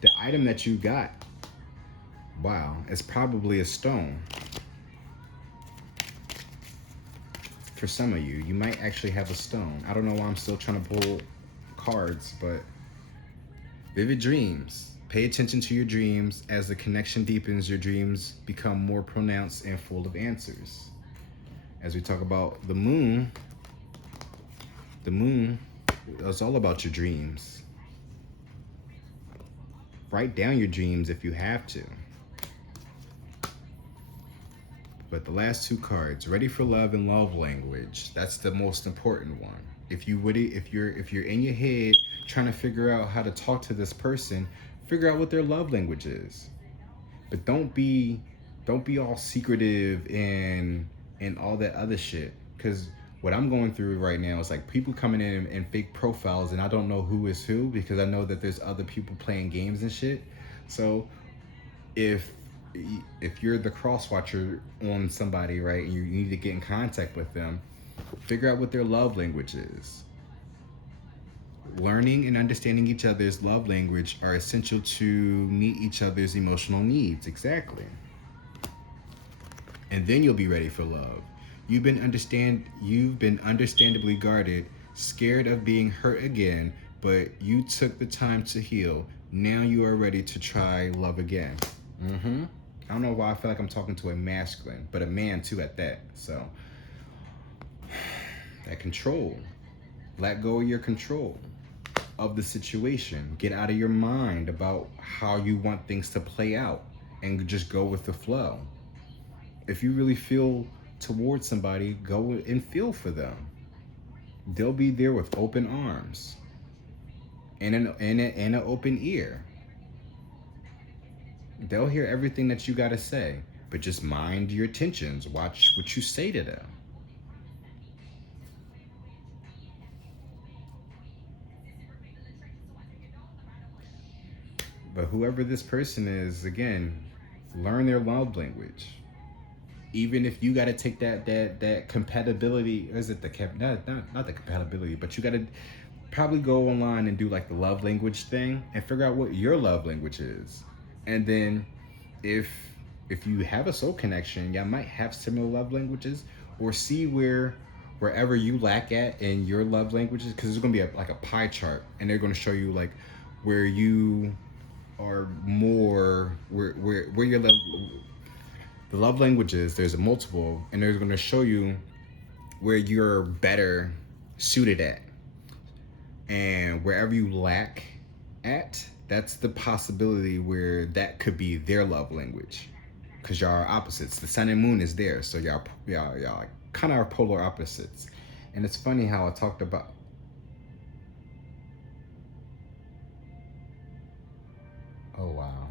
The item that you got, wow, it's probably a stone. For some of you, you might actually have a stone. I don't know why I'm still trying to pull cards, but vivid dreams. Pay attention to your dreams. As the connection deepens, your dreams become more pronounced and full of answers. As we talk about the moon is all about your dreams. Write down your dreams if you have to. But the last two cards, ready for love and love language, that's the most important one. If you're in your head trying to figure out how to talk to this person, figure out what their love language is. But don't be all secretive and all that other shit. Because what I'm going through right now is like people coming in fake profiles, and I don't know who is who, because I know that there's other people playing games and shit. So if you're the cross watcher on somebody, right, and you need to get in contact with them, figure out what their love language is. Learning and understanding each other's love language are essential to meet each other's emotional needs. Exactly. And then you'll be ready for love. You've been understandably guarded, scared of being hurt again, but you took the time to heal. Now you are ready to try love again. I don't know why I feel like I'm talking to a masculine, but a man too at that. So that control. Let go of your control of the situation. Get out of your mind about how you want things to play out and just go with the flow. If you really feel towards somebody, go and feel for them. They'll be there with open arms and an open ear. They'll hear everything that you gotta say, but just mind your intentions. Watch what you say to them. But whoever this person is, again, learn their love language. Even if you gotta take that compatibility, is it not the compatibility, but you gotta probably go online and do like the love language thing and figure out what your love language is. And then if you have a soul connection, y'all might have similar love languages, or see where wherever you lack at in your love languages, because there's gonna be like a pie chart, and they're gonna show you like where you are more, where your love, the love languages. There's a multiple, and they're gonna show you where you're better suited at, and wherever you lack at, that's the possibility where that could be their love language, because y'all are opposites. The sun and moon is there, so y'all kind of are polar opposites. And it's funny how I talked about. Oh wow.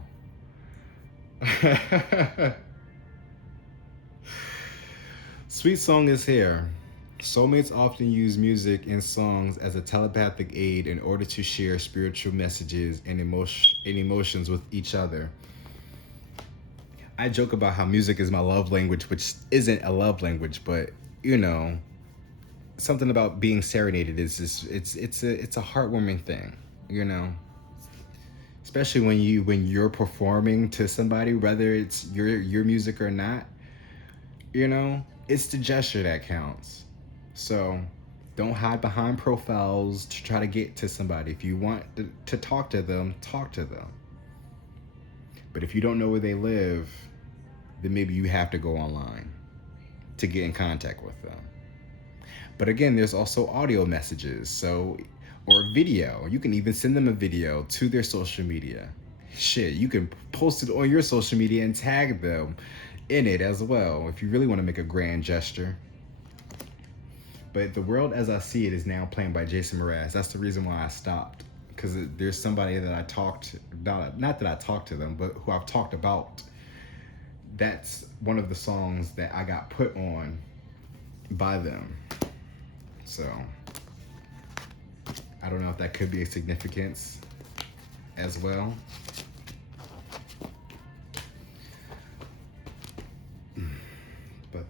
Sweet Song is here. Soulmates often use music and songs as a telepathic aid in order to share spiritual messages and emotions with each other. I joke about how music is my love language, which isn't a love language, but you know, something about being serenaded is just, it's a heartwarming thing, you know. Especially when you're performing to somebody, whether it's your music or not, you know, it's the gesture that counts. So don't hide behind profiles to try to get to somebody. If you want to talk to them, talk to them. But if you don't know where they live, then maybe you have to go online to get in contact with them. But again, there's also audio messages, so, or video. You can even send them a video to their social media. Shit, you can post it on your social media and tag them in it as well if you really want to make a grand gesture. But The World as I See It is now playing by Jason Mraz. That's the reason why I stopped, because there's somebody that I talked, not that I talked to them, but who I've talked about. That's one of the songs that I got put on by them. So I don't know if that could be a significance as well. But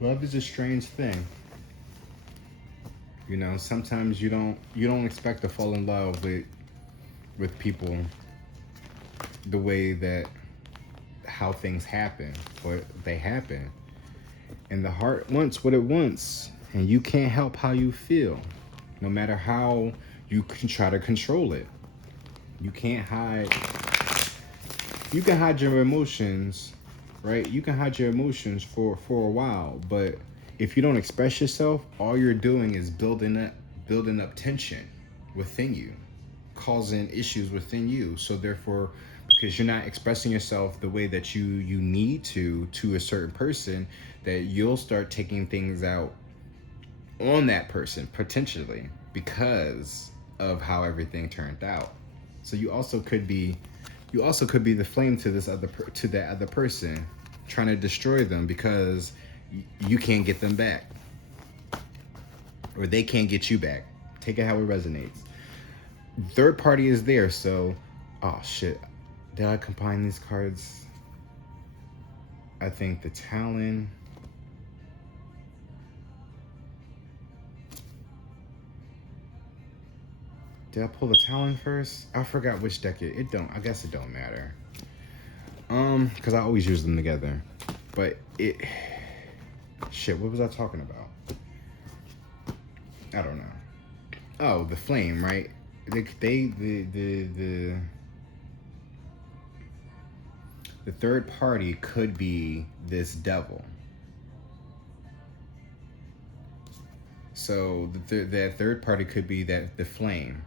love is a strange thing. You know, sometimes you don't expect to fall in love with people the way that how things happen, but they happen. And the heart wants what it wants, and you can't help how you feel, no matter how you can try to control it. You can't hide. You can hide your emotions, right? You can hide your emotions for a while, but if you don't express yourself, all you're doing is building up tension within you, causing issues within you. So therefore, because you're not expressing yourself the way that you need to a certain person, that you'll start taking things out on that person potentially because of how everything turned out. So you also could be the flame to that other person, trying to destroy them because you can't get them back, or they can't get you back. Take it how it resonates. Third party is there, so oh shit. Did I combine these cards? I think the Talon. Did I pull the Talon first? I forgot which deck it don't. I guess it don't matter. Because I always use them together. But shit, what was I talking about? I don't know. Oh, the flame, right? The third party could be this devil. So that third party could be the flame,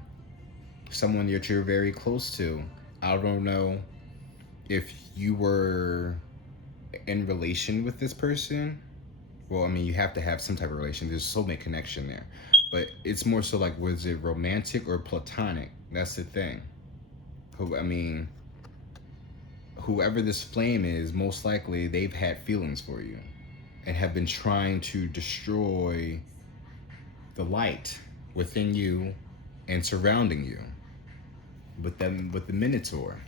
someone that you're very close to. I don't know if you were in relation with this person. Well, I mean, you have to have some type of relation. There's a soulmate connection there, but it's more so like, was it romantic or platonic? That's the thing. Whoever this flame is, most likely they've had feelings for you and have been trying to destroy the light within you and surrounding you. With the Minotaur.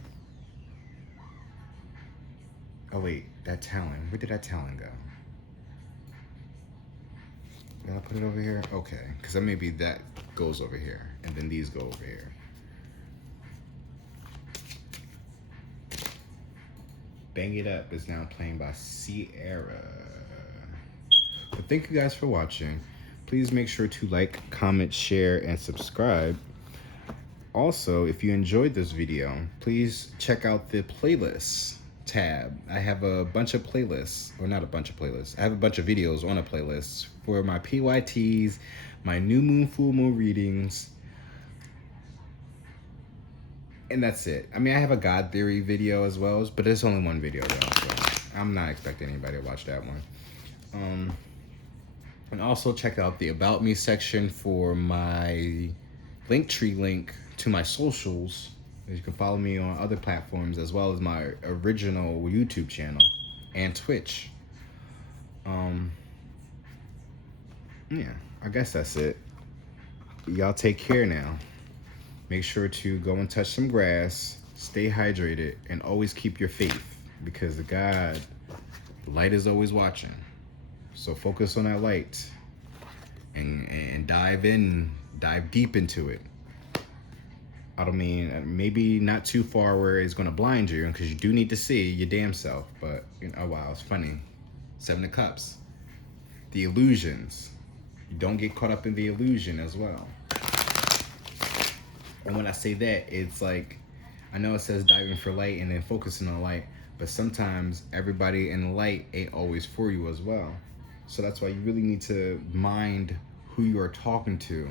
Oh wait, that Talon. Where did that Talon go? Did I put it over here? Okay, because maybe that goes over here, and then these go over here. Bang It Up is now playing by Sierra. But thank you guys for watching. Please make sure to like, comment, share, and subscribe. Also, if you enjoyed this video, please check out the playlists tab. I have a bunch of playlists, or not a bunch of playlists. I have a bunch of videos on a playlist for my PYTs, my new moon, full moon readings, and that's it. I mean, I have a God Theory video as well, but it's only one video though, so I'm not expecting anybody to watch that one. And also check out the About Me section for my Linktree link to my socials. You can follow me on other platforms as well as my original YouTube channel and Twitch. Yeah, I guess that's it. Y'all take care now. Make sure to go and touch some grass, stay hydrated, and always keep your faith, because the light is always watching. So focus on that light and dive deep into it. I don't mean, maybe not too far where it's gonna blind you, because you do need to see your damn self, but you know, oh wow, it's funny. Seven of Cups. The illusions. You don't get caught up in the illusion as well. And when I say that, it's like, I know it says diving for light and then focusing on light, but sometimes everybody in the light ain't always for you as well. So that's why you really need to mind who you are talking to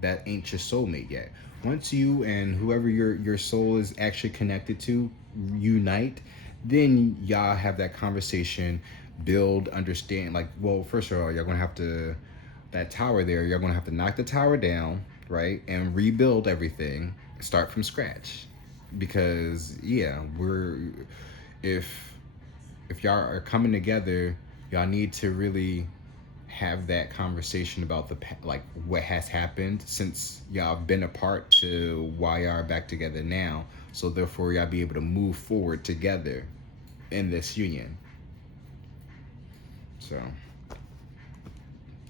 that ain't your soulmate yet. Once you and whoever your soul is actually connected to unite, then y'all have that conversation, build, understand. Like, well, first of all, you're gonna have to, that tower there, you're gonna have to knock the tower down, right, and rebuild everything, start from scratch. Because yeah, if y'all are coming together, y'all need to really have that conversation about like what has happened since y'all been apart to why y'all are back together now. So therefore y'all be able to move forward together in this union. So,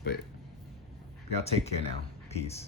but y'all take care now. Peace.